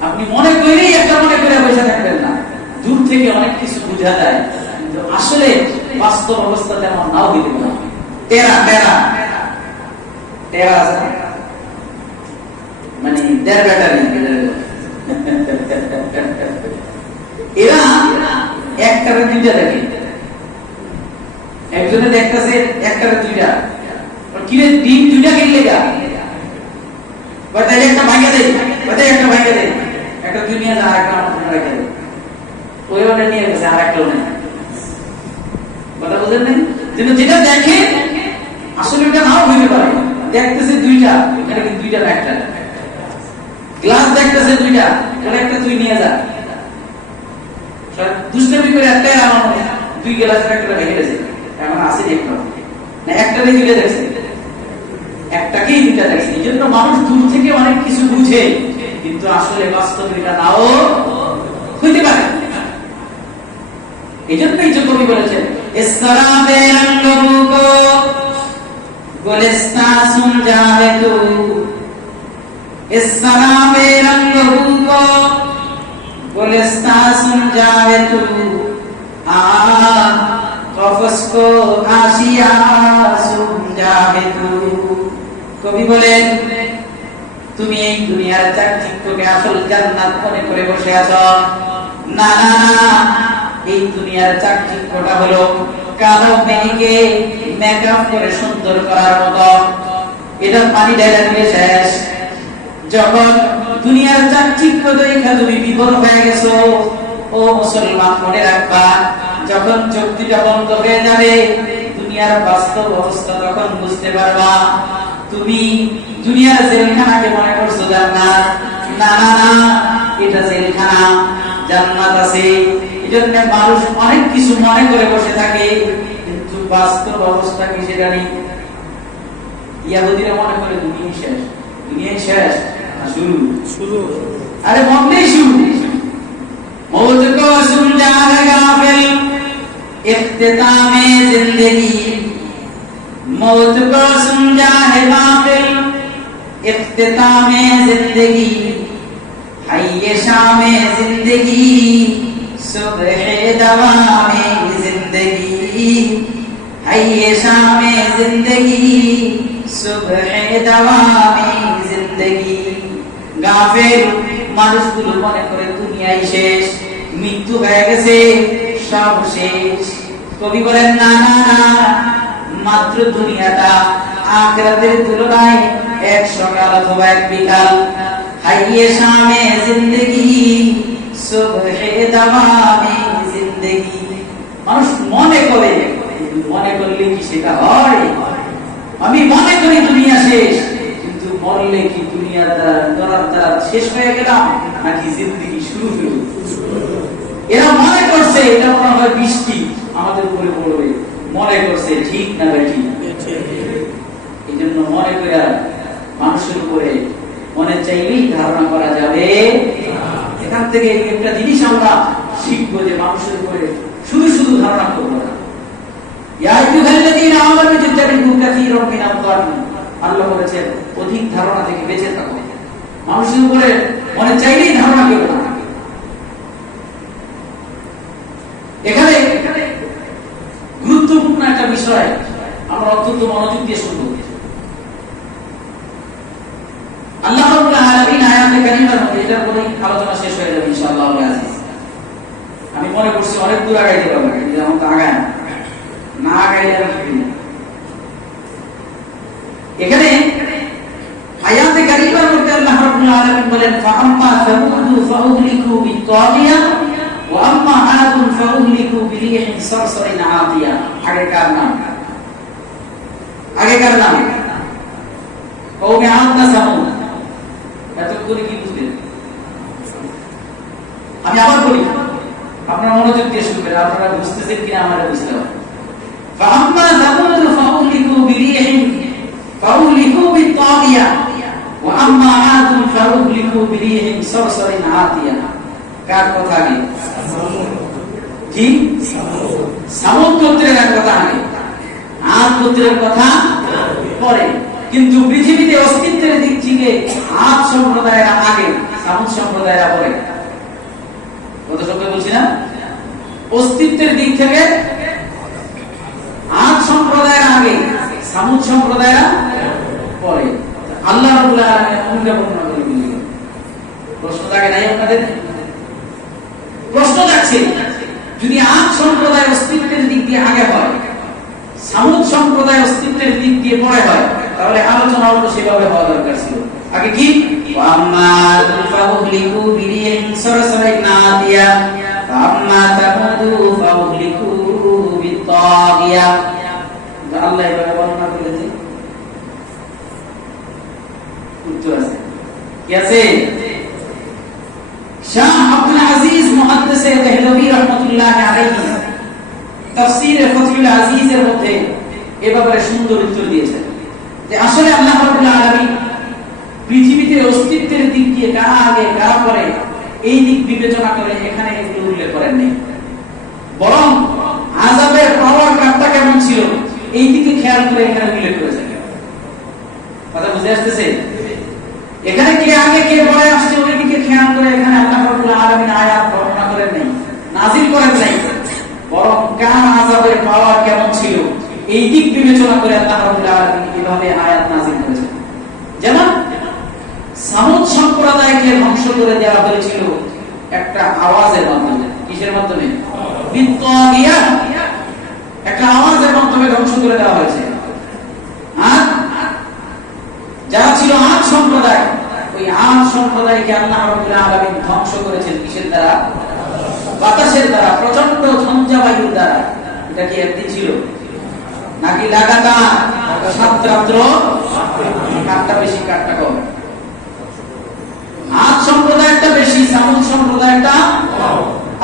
আপনি মনে করেই একটা মনে করে বসে থাকবেন না। দূর থেকে অনেক কিছু বোঝা যায়, কিন্তু আসলে বাস্তব অবস্থা তেমন নাও হইতে পারে। তেরা তেরা তেরা মানে দেড় ব্যাটারি, এরা একটারে দুইটা দেখে, একজনে দেখতেছে একটারে দুইটা, কিরে দিন দুইটা কিনলে গা, একটা ভাইয়া দেয়, একটা ভাইয়া দেয়, একটা দুনিয়া যা, একটা আমার রেখে দেয়, ওই ওটা নিয়ে গেছে, আর একটা নেই। কথা বুঝেন নাই? যেটা দেখে আসলে ওটা নাও হইতে পারে। দেখতেছে দুইটা, এখানে কিন্তু দুইটা না একটা। গ্লাস দেখতেছে দুইটা, ওটা একটা তুই নিয়ে যা। দুষ্টামি করে একটাই আমার দুই গ্লাসের একটা রেখে গেছে, এখন আসে দেখতে না, একটা রেখে দেখছে, একটাকেই দুইটা দেখছে। এই জন্য মানুষ দূর থেকে অনেক কিছু বুঝে, কিন্তু আসলে বাস্তবে এটা নাও হইতে পারে। এই জন্যই যে কবি বলেছেন, ইসরাবে রঙ্গবু কো গুলিস্তা সুন যাবে তু, ইসরাবে রঙ্গবু কো গুলিস্তা সুন যাবে তু, আ কফস কো আশিয়া সুন যাবে তু। কবি বলেন, তুমি এই দুনিয়ার চাকচিক্যকে আসল জান্নাত মনে করে বসে আছো। না না না, এই দুনিয়ার চাকচিক্যটা হলো কালো মেয়েকে মেকআপ করে সুন্দর করার মতো, এটা পানি ঢেলে দিলে শেষ। যখন দুনিয়ার চাকচিক্য দেখে তুমি বিপদ হয়ে গেছো, ও মুসলমান মনে রাখবা, যখন চোখ দুটা বন্ধ হয়ে যাবে, দুনিয়ার বাস্তব অবস্থা তখন বুঝতে পারবা। তুমি দুনিয়ার জেলখানাকে মনে করছো জান্নাত। না না না, এটা জেলখানা, জান্নাত আছে। এজন্য মানুষ অনেক কিছু মনে করে বসে থাকে, কিন্তু বাস্তব অবস্থা কি সেটা নেই। ইহুদিরা মনে করে দুনিয়া শেষ, দুনিয়া শেষ না শুরু শুরু, আরে মরলেই শুরু। मौत को सुलझा है गाफिल इख्तितामे जिंदगी, मौत को सुलझा है गाफिल इख्तितामे जिंदगी, हय्ये शामे जिंदगी सुबह दवामे जिंदगी, हय्ये शामे जिंदगी सुबह दवामे जिंदगी। गाफिल মানুষগুলো মনে করে দুনিয়াই শেষ, মৃত্যু হয়ে গেছে, সব শেষ। কবি বলেন না না না, মাত্র দুনিয়াটা আখিরাতের তুলনায় এক সকাল অথবা এক বিকাল। হাইয়ে শামে জিন্দেগি সুবহে দাওয়ামে জিন্দেগি। মানুষ মনে করে, মনে করলে কি সেটা হয়? আমি মনে করি দুনিয়া শেষ, কিন্তু মরলে কি দুনিয়া দ্বারা শেষ হয়ে গেলাম নাকি জিন্দেগি শুরু হলো? এরা মনে করছে এটা মনে হয় বৃষ্টি আমাদের উপরে পড়বে, মনে করছে। ঠিক না বেটি? এই জন্য মনে করে মানুষের উপরে মনে চাইলেই ধারণা করা যাবে। এখান থেকে একটা জিনিস আমরা শিখবো যে মানুষের উপরে শুধু শুধু ধারণা করবো না। ইয়া আইয়ুহাল্লাযীনা আমানু ইজতানিবু কাসীরাম মিনাল যান্নি, আল্লাহ বলেছেন অধিক ধারণা থেকে বেঁচে থাকো। মানুষের উপরে মনে চাইলেই ধারণা করো না। এখানে গুরুত্বপূর্ণ একটা বিষয় আমরা অত্যন্ত মনোযোগ দিয়ে শুনবো। আল্লাহ রাব্বুল আলামিন আয়াতে কারিমার মধ্যে এটার পরেই আলোচনা শেষ হয়ে যাবে ইনশাআল্লাহ আজিজ। আমি মনে করছি অনেক দূর আগাইতে পারবো, কিন্তু আমার তো আগায় না, আগাইলে এখানে আয়াতে কারিমার মধ্যে আল্লাহ রাব্বুল আলামিন বলেন ফাআম্মা সামুদু ফাউহলিকু বিত্তাগিয়া ওয়া আম্মা আদুন ফাউহলিকু বিরিহিন সারসারিন আতিয়া। আগেকার নাম কওমে আদ না সামুদ। এত করে কি বুঝলেন? আমি আবার বলি, আপনারা মনোযোগ দিয়ে শুনবেন, আপনারা বুঝতেছেন কিনা আমরা বুঝতে পারবো। ফাআম্মা সামুদু ফাউহলিকু বিরিহিন فأهلكوا بالطاغية وأما عاد فأهلكوا بريح صرصر عاتية। কার কথা আগে? কি? সামুদ গোত্রের কথা আগে, আদ গোত্রের কথা পরে। কিন্তু পৃথিবীতে অস্তিত্বের দিক থেকে আদ সম্প্রদায়ের আগে, সামুদ সম্প্রদায়ের পরে। কত শব্দ বলছি না? অস্তিত্বের দিক থেকে আদ সম্প্রদায়ের আগে, সামুদ সম্প্রদায়ের পরে। আল্লাহ রাব্বুল আলামিন ভূমিকা বর্ণনা করে দিলেন। প্রশ্ন জাগে নাই আপনাদের? প্রশ্ন যাচ্ছে, যদি আদ সম্প্রদায় অস্তিত্বের দিক দিয়ে আগে হয়, সামুদ সম্প্রদায় অস্তিত্বের দিক দিয়ে পরে হয়, তাহলে আলোচনা হলো সেভাবে হওয়া দরকার ছিল। আগে কি? ওয়াম্মা ফাউহলিকু বিরিহিন সারসারিন আতিয়া ওয়াম্মা তামুদু ফাউহলিকু বিত্তাগিয়া। আল্লাহ এভাবে বর্ণনা করেছে, উত্তর আছে কি আছে? শাহ আব্দুল আজিজ মুহাদ্দিস দেহলভী রাহমাতুল্লাহ আলাইহি তাফসীর ফাতহুল আজিজের মধ্যে এ ব্যাপারে সুন্দর উত্তর দিয়েছেন যে আসলে আল্লাহ রাব্বুল আলামিন পৃথিবীতে অস্তিত্বের দিক দিয়ে কারা আগে কারা পরে এই দিক বিবেচনা করে এখানে এগুলো উল্লেখ করেন নাই, বরং আযাবের পাওয়ার কারটা কেমন ছিল এই দিকে খেয়াল করে এখানে উল্লেখ করেছেন। কথা বুঝে আসতেছে? এখানে কে আগে কে পরে আসছে ওই দিকে খেয়াল করে এখানে আল্লাহ রাব্বুল আলামিন আয়াত বর্ণনা করেন নাই, নাযিল করেন নাই, বরং কার আযাবের পাওয়ার কেমন ছিল এই দিক বিবেচনা করে আল্লাহ রাব্বুল আলামিন এইভাবে আয়াত নাযিল করেছেন। যেমন সামুদ সম্প্রদায়কে ধ্বংস করে দেওয়া হয়েছিল একটা আওয়াজের মাধ্যমে। কিসের মাধ্যমে? বিত্তাগিয়া, একটা আওয়াজের মাধ্যমে ধ্বংস করে দেওয়া হয়েছে। আর যারা ছিল আদ সম্প্রদায়, ওই আদ সম্প্রদায়কে আল্লাহ রাব্বুল আলামিন ধ্বংস করেছেন কিসের দ্বারা? বাতাসের দ্বারা, প্রচন্ড ঝঞ্ঝাবায়ুর দ্বারা। এটা কি একদিন ছিল নাকি লাগাতার 7 রাত্র? কাটটা বেশি কাটটা কম? আদ সম্প্রদায়টা বেশি, সামুদ সম্প্রদায়টা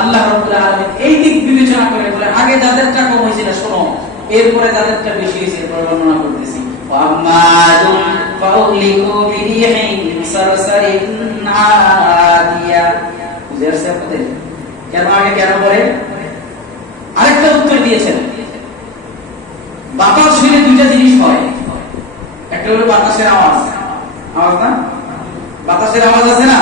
আল্লাহ রাব্বুল আলামিন এই দিক বিবেচনা করে বলে আগে যাদেরটা কম হয়েছিল শোনো, এরপরে যাদেরটা বেশি হয়েছে এরপরে বর্ণনা করতেছি। ওয়ামাদুন ফাউলিকু বিরিহিন সারসারিন আদিয়া। বুঝাচ্ছে আপনাদের কেন আগে কেন পরে? আরেকটা উত্তর দিয়েছেন, বাতাস হইলে দুইটা জিনিস হয়, একটা হলো বাতাসের আওয়াজ, আওয়াজ না, বাতাসের আওয়াজ আছে না?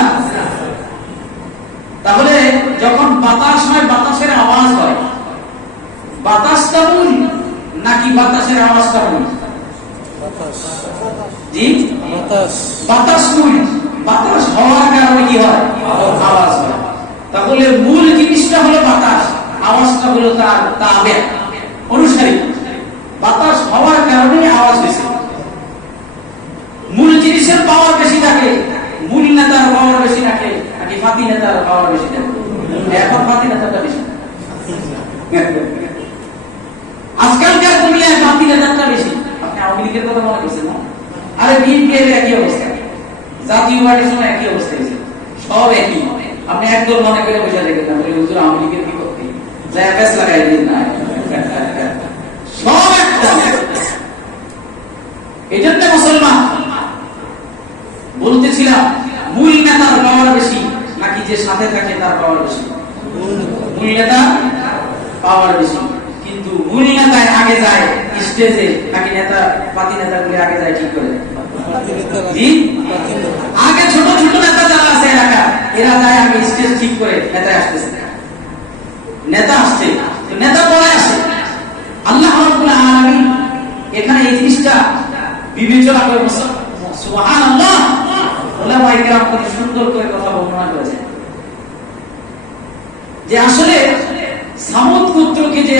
তাহলে যখন বাতাস হয় বাতাসের আওয়াজ হয়, বাতাসটা মূল নাকি বাতাসের আওয়াজটা মূল? জি, বাতাস মূল। বাতাস হওয়ার কারণে কি হয়? আওয়াজ হয়। তাহলে মূল জিনিসটা হলো বাতাস, আওয়াজটা হলো তার তাবে, অনুসারী। বাতাস হওয়ার কারণে আওয়াজ হয়েছে। মূল জিনিসের পাওয়ার বেশি থাকে, মূল নেতার পাওয়ার বেশি থাকে নাকি ফাতি নেতার পাওয়ার বেশি থাকে? এখন ফাতি নেতাটা বেশি। আজকালকার দুনিয়ায় ফাতি নেতাটা বেশি। আপনি আওয়ামী লীগের কথা মনে করছেন না? আরে বিএনপি এর একই অবস্থা, জাতীয় পার্টির সময় একই অবস্থা হয়েছে, সব একই। আপনি একদল মনে করে বসে দেখেন না, হুজুর আওয়ামী লীগের কি করতে যায় প্যাস লাগাই দিন না, সব একটা। এই জন্য মুসলমান বলতেছিলাম মূল নেতার পাওয়ার বেশি নাকি যে সাথে থাকে তার পাওয়ার বেশি? মূল নেতা পাওয়ার বেশি, কিন্তু মূল নেতায় আগে যায় স্টেজে নাকি নেতা পাতি নেতাগুলি আগে যায় ঠিক করে? জি, আগে ছোট ছোট নেতা যারা আছে এলাকা এরা যায় আগে স্টেজ ঠিক করে, নেতা আসতেছে, নেতা আসছে, নেতা পরে আসে। আল্লাহ রাব্বুল আলামিন এখানে এই জিনিসটা বিবেচনা করে সুবহানাল্লাহ, উলামায়ে কেরাম কত সুন্দর করে কথা বর্ণনা করেছেন যে আসলে সামুদ গোত্রকে যে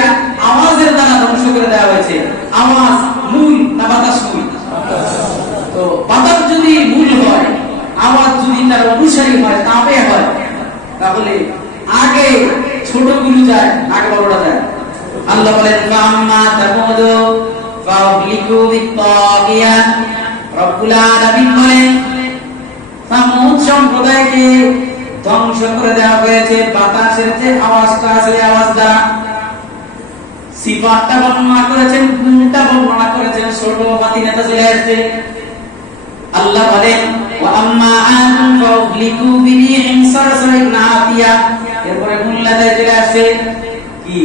আওয়াজের দ্বারা ধ্বংস করে দেওয়া হয়েছে, আওয়াজ মূল না বাতাস মূল? তো বাতাস যদি মূল হয়, আওয়াজ যদি তার অনুসারী হয়, তাপে হয়, তাহলে আগে ছোটগুলো যায় আগে বড়টা যায়। আল্লাহ বলেন ফাম্মা তাকুদু ফাউলিকু বিত্তাগিয়া। রব্বুল আলামিন বলেন সামুদ সম্প্রদায়কে ধ্বংস করে দেওয়া হয়েছে বাতাসের যে আওয়াজটা আছে আওয়াজ দ্বারা। সিফাতটা বর্ণনা করেছেন, গুণটা বর্ণনা করেছেন, ছোট পাতি নেতা চলে আসছে। আল্লাহ বলেন ওয়া আম্মা আদুন ফাউলিকু বিরিহিন সারসারিন আতিয়া। এরপরে গুণলাদায় চলে আসছে কি?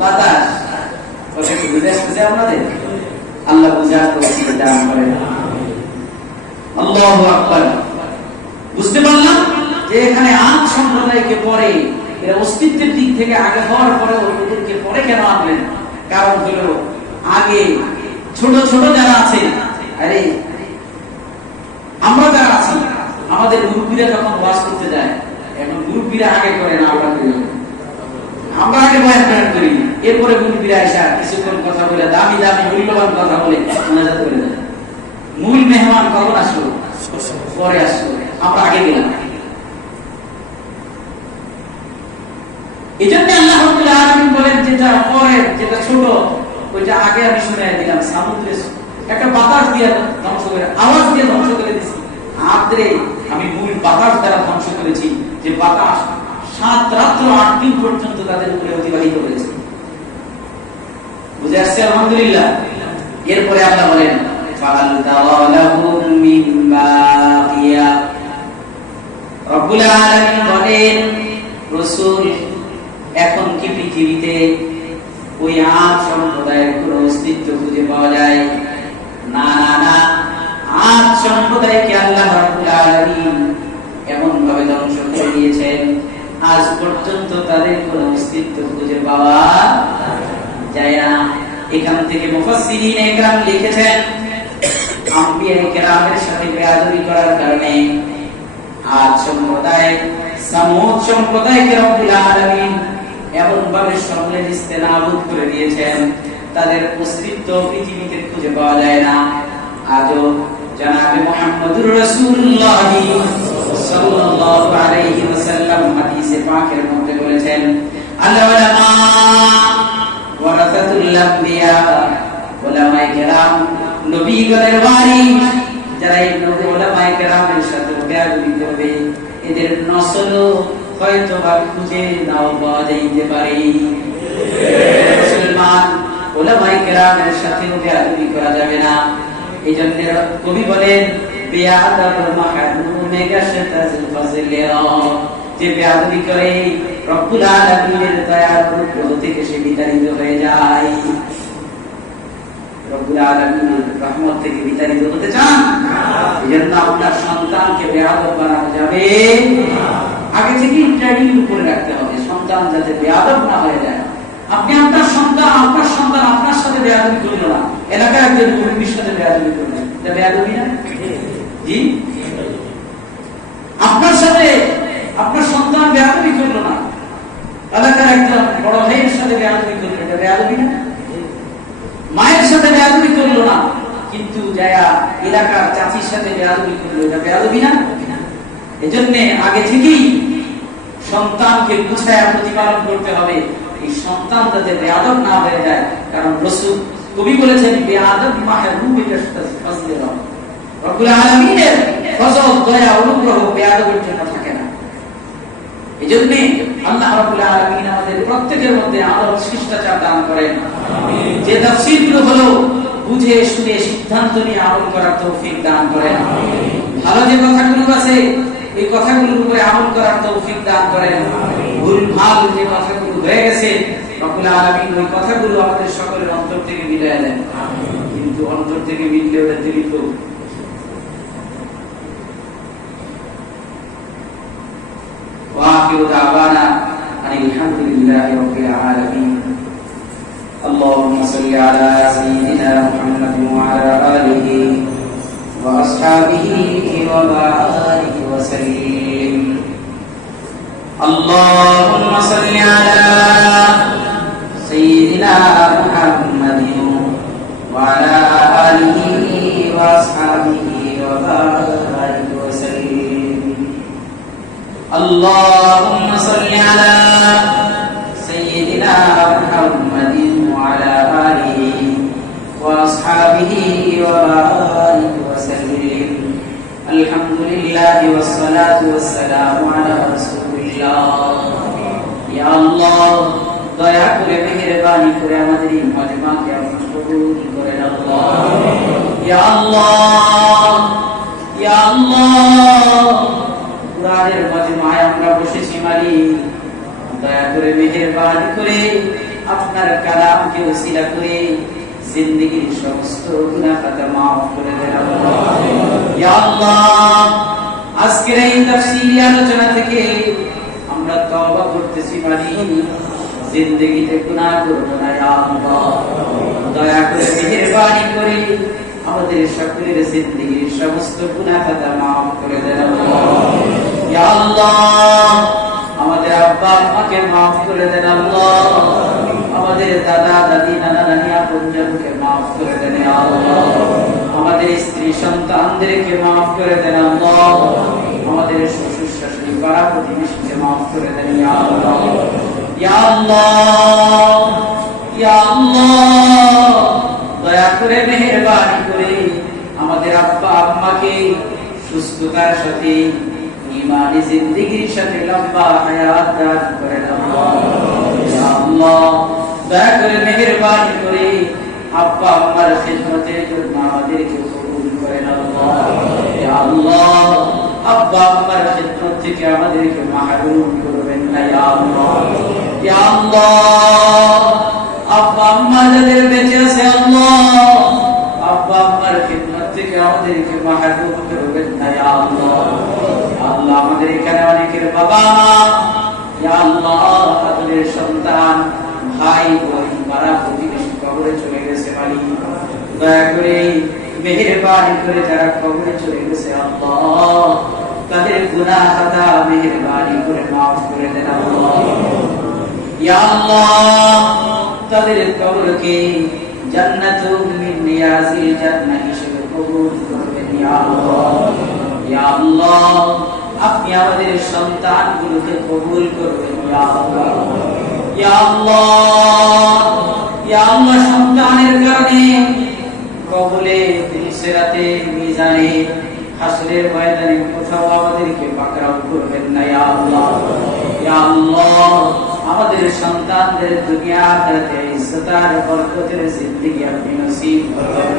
বাতাস। কথা কি বুঝে আসছে আপনাদের? আল্লাহ বুঝার তৌফিক দান করেন। আল্লাহু আকবার। বুঝতে পারলাম যে এখানে আদ সম্প্রদায়কে পরে এর অস্তিত্বের দিক থেকে আগে হওয়ার পরে ওদেরকে পরে কেন আনলেন? কারণ হলো আগে ছোট ছোট যারা আছে, আরে আমরা যারা আছি আমাদের মুরব্বীরা যখন ওয়াজ করতে যায়, এখন মুরব্বীরা আগে করে না আমরা করি, আমরা আগে বয়ান করি, এরপরে মুরব্বীরা এসে কিছুক্ষণ কথা বলে দামি দামি মূল্যবান কথা বলে মোনাজাত করে দেয়। মূল মেহমান কখন আসলো? পরে আসলো, আমরা আগে গেলাম। এজন্য আল্লাহ রাব্বুল আলামিন বলেন যেটা পরে, যেটা ছোট, ওইটা আগে আমি শুনাই দিলাম। সামুদ্রে একটা বাতাস দিয়ে ধ্বংস করে, আওয়াজ দিয়ে ধ্বংস করে দিয়েছি। আদ্রে আমি মূল বাতাস দ্বারা ধ্বংস করেছি, যে বাতাস 7 রাত্র 8 দিন পর্যন্ত তাদের উপরে অতিবাহিত হয়েছে। বুঝে আসছে? আলহামদুলিল্লাহ। এরপরে আল্লাহ বলেন ফাআল তাওয়ালাহুম মিন বাকিয়া। রব্বুল আলামিন বলেন রাসূল এখন কি পৃথিবীতে ওই আদ সম্প্রদায়ের কোন অস্তিত্ব খুঁজে পাওয়া যায়? না না না, আদ সম্প্রদায়কে আল্লাহ রাব্বুল আলামিন এমন ভাবে ধ্বংস করে দিয়েছেন আজ পর্যন্ত তাদের কোন অস্তিত্ব খুঁজে পাওয়া যায় না। এখান থেকে মুফাসসিরিন একরাম লিখেছেন আম্বিয়া কেরামের সাথে বেয়াদবি করার কারণে আদ সম্প্রদায় সামুদ সম্প্রদায়কে রব্বুল আলামিন এমন ভাবে সমূলে ইস্তেনাবুদ করে দিয়েছেন, তাদের অস্তিত্ব পৃথিবীতে খুঁজে পাওয়া যায় না। আজও জনাবে মুহাম্মদুর রাসূলুল্লাহ সাল্লাল্লাহু আলাইহি ওয়াসাল্লাম হাদিসে পাকের মধ্যে বলেছেন আল উলামা ওয়ারাসাতুল আমবিয়া। উলামায়ে কেরাম নবীগণের ওয়ারিস, যারা এই নবী উলামায়ে কেরামের সাথে বেয়াদবি করবে থাকবে, এদের নসল হয়তো বা খুঁজে নাও পাওয়া যাইতে পারে। মুসলমান ওলামায়ে কেরামের সাথে বেয়াদবি করা যাবে না। এই জন্য কবি বলেন বেয়াদব মাহরুমে গাশতাল ফাজলিরা, যে বেয়াদবি করে রব্বুল আলামিনের দয়ার অনুগ্রহ থেকে সে বিতাড়িত হয়ে যায়। রব্বুল আলামিনের রহমত থেকে বিতাড়িত হতে চান? এজন্য আপনার সন্তানকে বেয়াদব বানানো যাবে আগে থেকেই ট্রেনিং করে রাখতে হবে, সন্তান যাতে বেয়াদব না হয়ে যায়। আপনি আপনার সন্তান আপনার সাথে বেয়াদবি করলো না, এলাকায় একজন মুরব্বির সাথে বেয়াদবি করলেন, এটা বেয়াদবি না? জি, আপনার সাথে আপনার সন্তান বেয়াদবি করলো না, এলাকার একজন বড় ভাইয়ের সাথে বেয়াদবি করলো, এটা বেয়াদবি না? মায়ের সাথে বেয়াদবি করলো না, কিন্তু যায়া এলাকার চাচির সাথে বেয়াদবি করলো, এটা বেয়াদবি না? এজন্য আগে থেকেই সন্তানকে গুছায়া প্রতিপালন করতে হবে, এই সন্তান যাতে বেয়াদব না হয়ে যায়। কারণ রাসূল কবি বলেছেন বেয়াদব মাহরুমে গাশতাল ফাজলিরা, রব্বুল আলামিনের ফজল দয়া অনুগ্রহ বেয়াদবের জন্য থাকে না। এজন্য আল্লাহ রাব্বুল আলামিন আমাদের প্রত্যেকের মধ্যে আদব শিষ্টাচার দান করেন। আমিন। যে তাফসীরগুলো হলো বুঝে শুনে সিদ্ধান্ত নিয়ে আমল করার তৌফিক দান করেন। আমিন। ভালো যে কথাগুলো আছে এই কথাগুলোর উপরে আমল করার তৌফিক দান করেন। আমিন। ভুল ভাল যে কথাগুলো হয়ে গেছে রব্বুল আলামিন ওই কথাগুলো আমাদের সকলের অন্তর থেকে মিলিয়ে দেন। আমিন। কিন্তু অন্তর থেকে মিললে ওটা দৃঢ়। وآخر دعوانا أن الحمد لله رب العالمين. اللهم صل على سيدنا محمد وعلى آله وأصحابه وبارك وسلم. اللهم صل على سيدنا محمد وعلى آله وأصحابه وبارك وسلم. اللهم صل على سيدنا محمد وعلى آله وأصحابه وبارك وسلم. الحمد لله والصلاة والسلام على رسول الله. يا الله দয়া করে মেহেরবানি করে আমাদের এই মজমাকে আপনি কবুল করেন আল্লাহ। ইয়া আল্লাহ, ইয়া আল্লাহ, কুরআনের মজমায় আমরা বসেছি মালিক, দয়া করে মেহেরবানি করে আপনার কালামকে ওসিলা করে জিন্দেগীর সমস্ত গুনাহ খাতা maaf করে দেন আল্লাহ। ইয়া আল্লাহ, আজকের এই তাফসীরি আলোচনা থেকে আমরা তওবা করতেছি মালিক, জিন্দেগীতে গুনাহ করব না ইয়া আল্লাহ। দয়া করে মেহেরবানি করে আমাদের সকলের জিন্দেগীর সমস্ত গুনাহ খাতা maaf করে দেন আল্লাহ। ইয়া আল্লাহ, আমাদের আব্বা আম্মাকে maaf করে দেন আল্লাহ। আমাদের দাদা দাদি নানা নানি আপনজনকে maaf করে দেন ইয়া আল্লাহ। আমাদের স্ত্রী সন্তানদেরকে maaf করে দেন আল্লাহ। আমাদের শ্বশুর শাশুড়ি পাড়া প্রতিবেশীকে maaf করে দেন ইয়া আল্লাহ। ইয়া আল্লাহ, ইয়া আল্লাহ, দয়া করে মেহেরবানি করে আমাদের আব্বা আম্মাকে সুস্থতার সাথে ঈমানি জিন্দেগীর সাথে লম্বা হায়াত দান করেন আল্লাহ। ইয়া আল্লাহ, দয়া করে মেহেরবানি করে আব্বা আম্মার খিদমতের জন্য আমাদেরকে কবুল করেন আল্লাহ। ইয়া আল্লাহ, আব্বা আম্মার খিদমত থেকে আমাদেরকে মাহরুম করবেন না ইয়া আল্লাহ। ইয়া আল্লাহ, আব্বা আম্মা যাদের বেঁচে আছে আল্লাহ, আব্বা আম্মার খিদমত থেকে আমাদেরকে মাহরুম করবেন না ইয়া আল্লাহ। আল্লাহ, আমাদের এখানে অনেকের বাবা মা ইয়া আল্লাহ তাদের সন্তান ভাই বোন পাড়া প্রতিবেশী কবরে চলে গেছে মালিক, দয়া করে মেহেরবানি করে যারা কবরে চলে গেছে আল্লাহ তাদের গুনাহ খাতা মেহেরবানি করে maaf করে দেন আল্লাহ। ইয়া আল্লাহ, তাদের কবরকে জান্নাতুম মিন রিয়াজিল জান্নাহ হিসেবে কবুল করবেন ইয়া আল্লাহ। ইয়া আল্লাহ, আপনি আমাদের সন্তানগুলোকে কবুল করবেন ইয়া আল্লাহ। ইয়া আল্লাহ, ইয়া আল্লাহ, সন্তানের কারণে কবরে সিরাতে মিজানে হাসরের ময়দানে কোথাও আমাদেরকে পাকড়াও করবেন না ইয়া আল্লাহ। ইয়া আল্লাহ, আমাদের সন্তানদের দুনিয়া আখিরাতে ইজ্জত আর বরকতের জিন্দেগি আপনি নসিব করবেন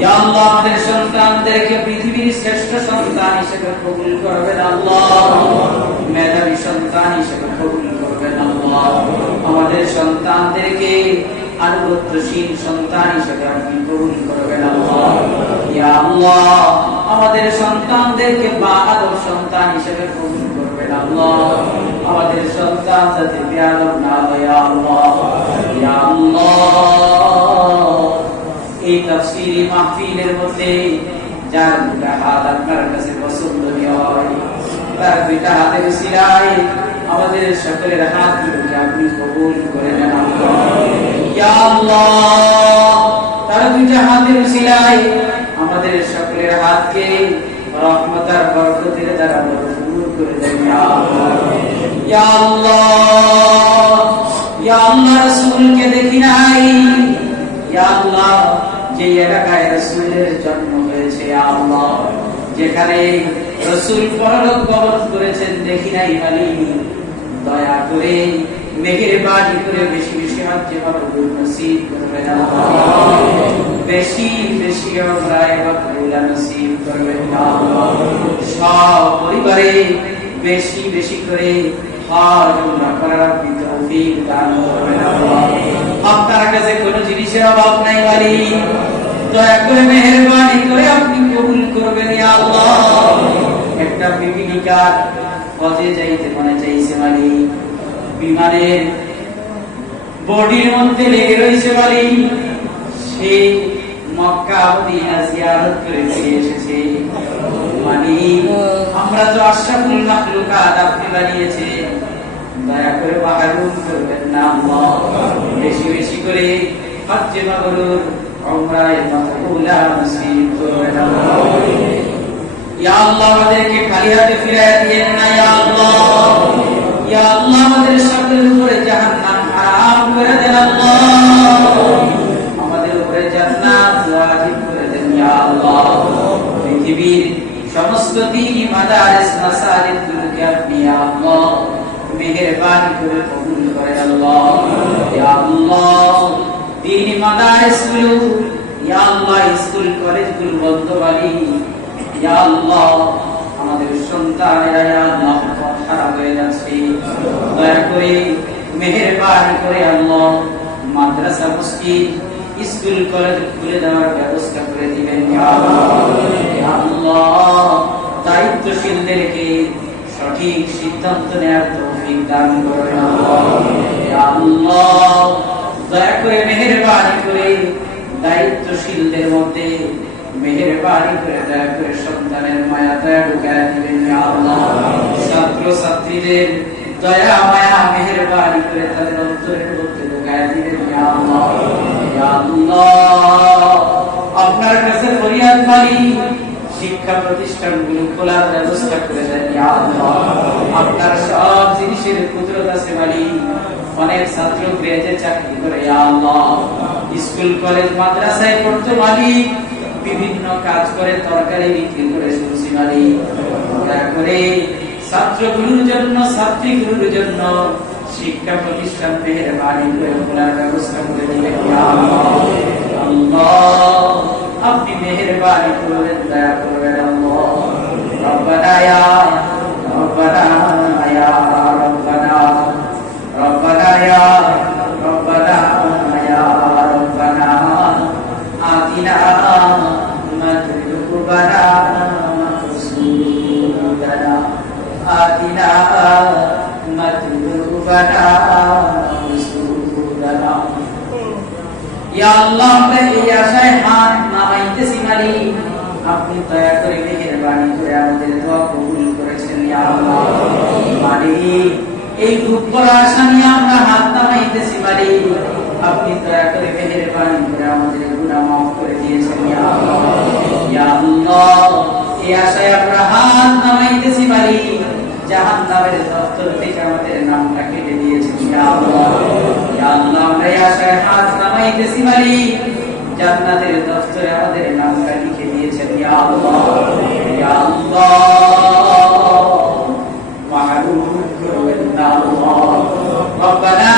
ইয়া আল্লাহ। আমাদের সন্তানদেরকে পৃথিবীর শ্রেষ্ঠ সন্তান হিসেবে কবুল করবেন আল্লাহ। মেধাবী সন্তান হিসেবে কবুল করবেন আল্লাহ। আমাদের সন্তানদেরকে আনুগত্যশীল সন্তান হিসেবে আপনি কবুল করবেন আল্লাহ। ইয়া আল্লাহ, আমাদের সন্তানদেরকে বাহাদুর সন্তান হিসেবে কবুল করবেন আল্লাহ। আমাদের সন্তান যাতে বেয়াদব না হয় ইয়া আল্লাহ। ইয়া আল্লাহ, এই তাফসীরি মাহফিলের মধ্যে যার দুটা হাত আপনার কাছে পছন্দনীয় হয়, তার দুইটা হাতের উসিলায় আমাদের সকলের হাতগুলোকে আপনি কবুল করে নেন আল্লাহ। ইয়া আল্লাহ, তার দুইটা হাতের উসিলায় আমাদের সকলের হাতকে রহমত আর বরকতের দ্বারা ভরপুর করে দেন ইয়া আল্লাহ। ইয়া আল্লাহ, ইয়া আল্লাহ, রাসূলকে দেখি নাই ইয়া আল্লাহ, যে এলাকায় রাসূলের জন্ম হয়েছে ইয়া আল্লাহ, যেখানে রাসূল পরলোক গমন করেছেন দেখি নাই মালিক, দয়া করে মেহেরবানি করে বেশি বেশি হজ মাবরুর নসিব করবেন আল্লাহ। বেশি বেশি উমরায়ে মাকবুল নসিব করবেন আল্লাহ। সব পরিবারে বেশি বেশি করে হজ উমরা করার আপনি তৌফিক দান করবেন আল্লাহ। আপনার কাছে কোনো জিনিসের অভাব নাই মালিক, দয়া করে মেহেরবানি করে আপনি কবুল করবেন ইয়া আল্লাহ। একটা পিপিলিকার হজে যাইতে মনে চাইছে মালিক, বিমানের বডির মধ্যে লেগে রয়েছে মালিক, সে মক্কা মদিনা জিয়ারত করে ফিরে এসেছে মালিক। আমরা তো আশরাফুল মাখলুকাত আপনি বানিয়েছে, দয়া করে মাহরুম করবেন না আল্লাহ। বেশি বেশি করে হজ মাবরুর উমরায়ে মাকবুলা নসিব করবেন আল্লাহ। ইয়া আল্লাহ, আমাদেরকে খালি হাতে ফিরায় দিয়েন না ইয়া আল্লাহ। ইয়া আল্লাহ, আমাদের সকলের উপরে জাহান্নাম হারাম করে দেন আল্লাহ। আমাদের উপরে জান্নাত ওয়াজিব করে দেন ইয়া আল্লাহ। পৃথিবীর সমস্ত দ্বীনি মাদারিস মাসাজিদগুলোকে আপনি ইয়া আল্লাহ মেহেরবানি করে কবুল করেন আল্লাহ। ইয়া আল্লাহ, দ্বীনি মাদারিসগুলো ইয়া আল্লাহ, স্কুল কলেজগুলো বন্ধ বালি ইয়া আল্লাহ, আমাদের সন্তানেরা ইয়া আল্লাহ পথ হারা হয়ে যাচ্ছে, দয়া করে মেহেরবানি করে আল্লাহ মাদ্রাসা মসজিদ স্কুল কলেজ খুলে দেওয়ার ব্যবস্থা করে দিবেন ইয়া আল্লাহ। দায়িত্বশীলদেরকে সঠিক সিদ্ধান্ত নেওয়ার তৌফিক দান করবেন আল্লাহ। ইয়া আল্লাহ, দয়া করে মেহেরবানি করে দায়িত্বশীলদের মধ্যে মেহেরবানি করে দয়া করে সন্তানের মায়া দয়া ঢুকায় দিবেন ইয়া আল্লাহ। ছাত্র ছাত্রীদের দয়া মায়া মেহেরবানি করে তাদের অন্তরের মধ্যে ঢুকায় দিবেন ইয়া আল্লাহ। ইয়া আল্লাহ, আপনার কাছে ফরিয়াদ মালিক, শিক্ষা প্রতিষ্ঠানগুলো খোলার ব্যবস্থা করে দেন ইয়া আল্লাহ। আপনার সব জিনিসের কুদরত আছে মালিক। অনেক ছাত্র গ্রেজে চাকরি করে ইয়া আল্লাহ, স্কুল কলেজ মাদ্রাসায় পড়তো মালিক, বিভিন্ন কাজ করে, তরকারি বিক্রি করে শুনছি মালিক। দয়া করে ছাত্রগুলোর জন্য ছাত্রীগুলোর জন্য শিক্ষা প্রতিষ্ঠান মেহেরবানি করে খোলার ব্যবস্থা করে দিবেন ইয়া আল্লাহ। আপনি মেহেরবানি করবেন, দয়া করবেন আল্লাহ। রব্বানা ইয়া রব্বানা ইয়া রব্বানা রব্বানা ইয়া রব্বানা ইয়া রব্বানা আতিনা মাতলুবানা মাকসুদানা আতিনা মাতলুবানা মাকসুদানা। ইয়া আল্লাহ, আমরা এই আশায় হাত নামাইতেছি মালিক, আপনি দয়া করে মেহেরবানি করে আমাদের দোয়া কবুল করেছেন ইয়া আল্লাহ। মালিক, এই দুঃখের আশা নিয়ে আমরা হাত নামাইতেছি মালিক, আপনি দয়া করে মেহেরবানি করে আমাদের গুনাহ মাফ করে দিয়েছেন ইয়া আল্লাহ। ইয়া আল্লাহ, এই আশায় আমরা হাত নামাইতেছি মালিক, জাহান্নামের দপ্তর থেকে আমাদের নামটা কেটে দিয়েছেন ইয়া আল্লাহ। ইয়া আল্লাহ, আমরা এই আশায় হাত নামাইতেছি মালিক, জান্নাতের দপ্তরে আমাদের নামটা লিখে দিয়েছেন ইয়া আল্লাহ ইয়া আল্লাহ মাহরুম করবেন না আল্লাহ রব্বানা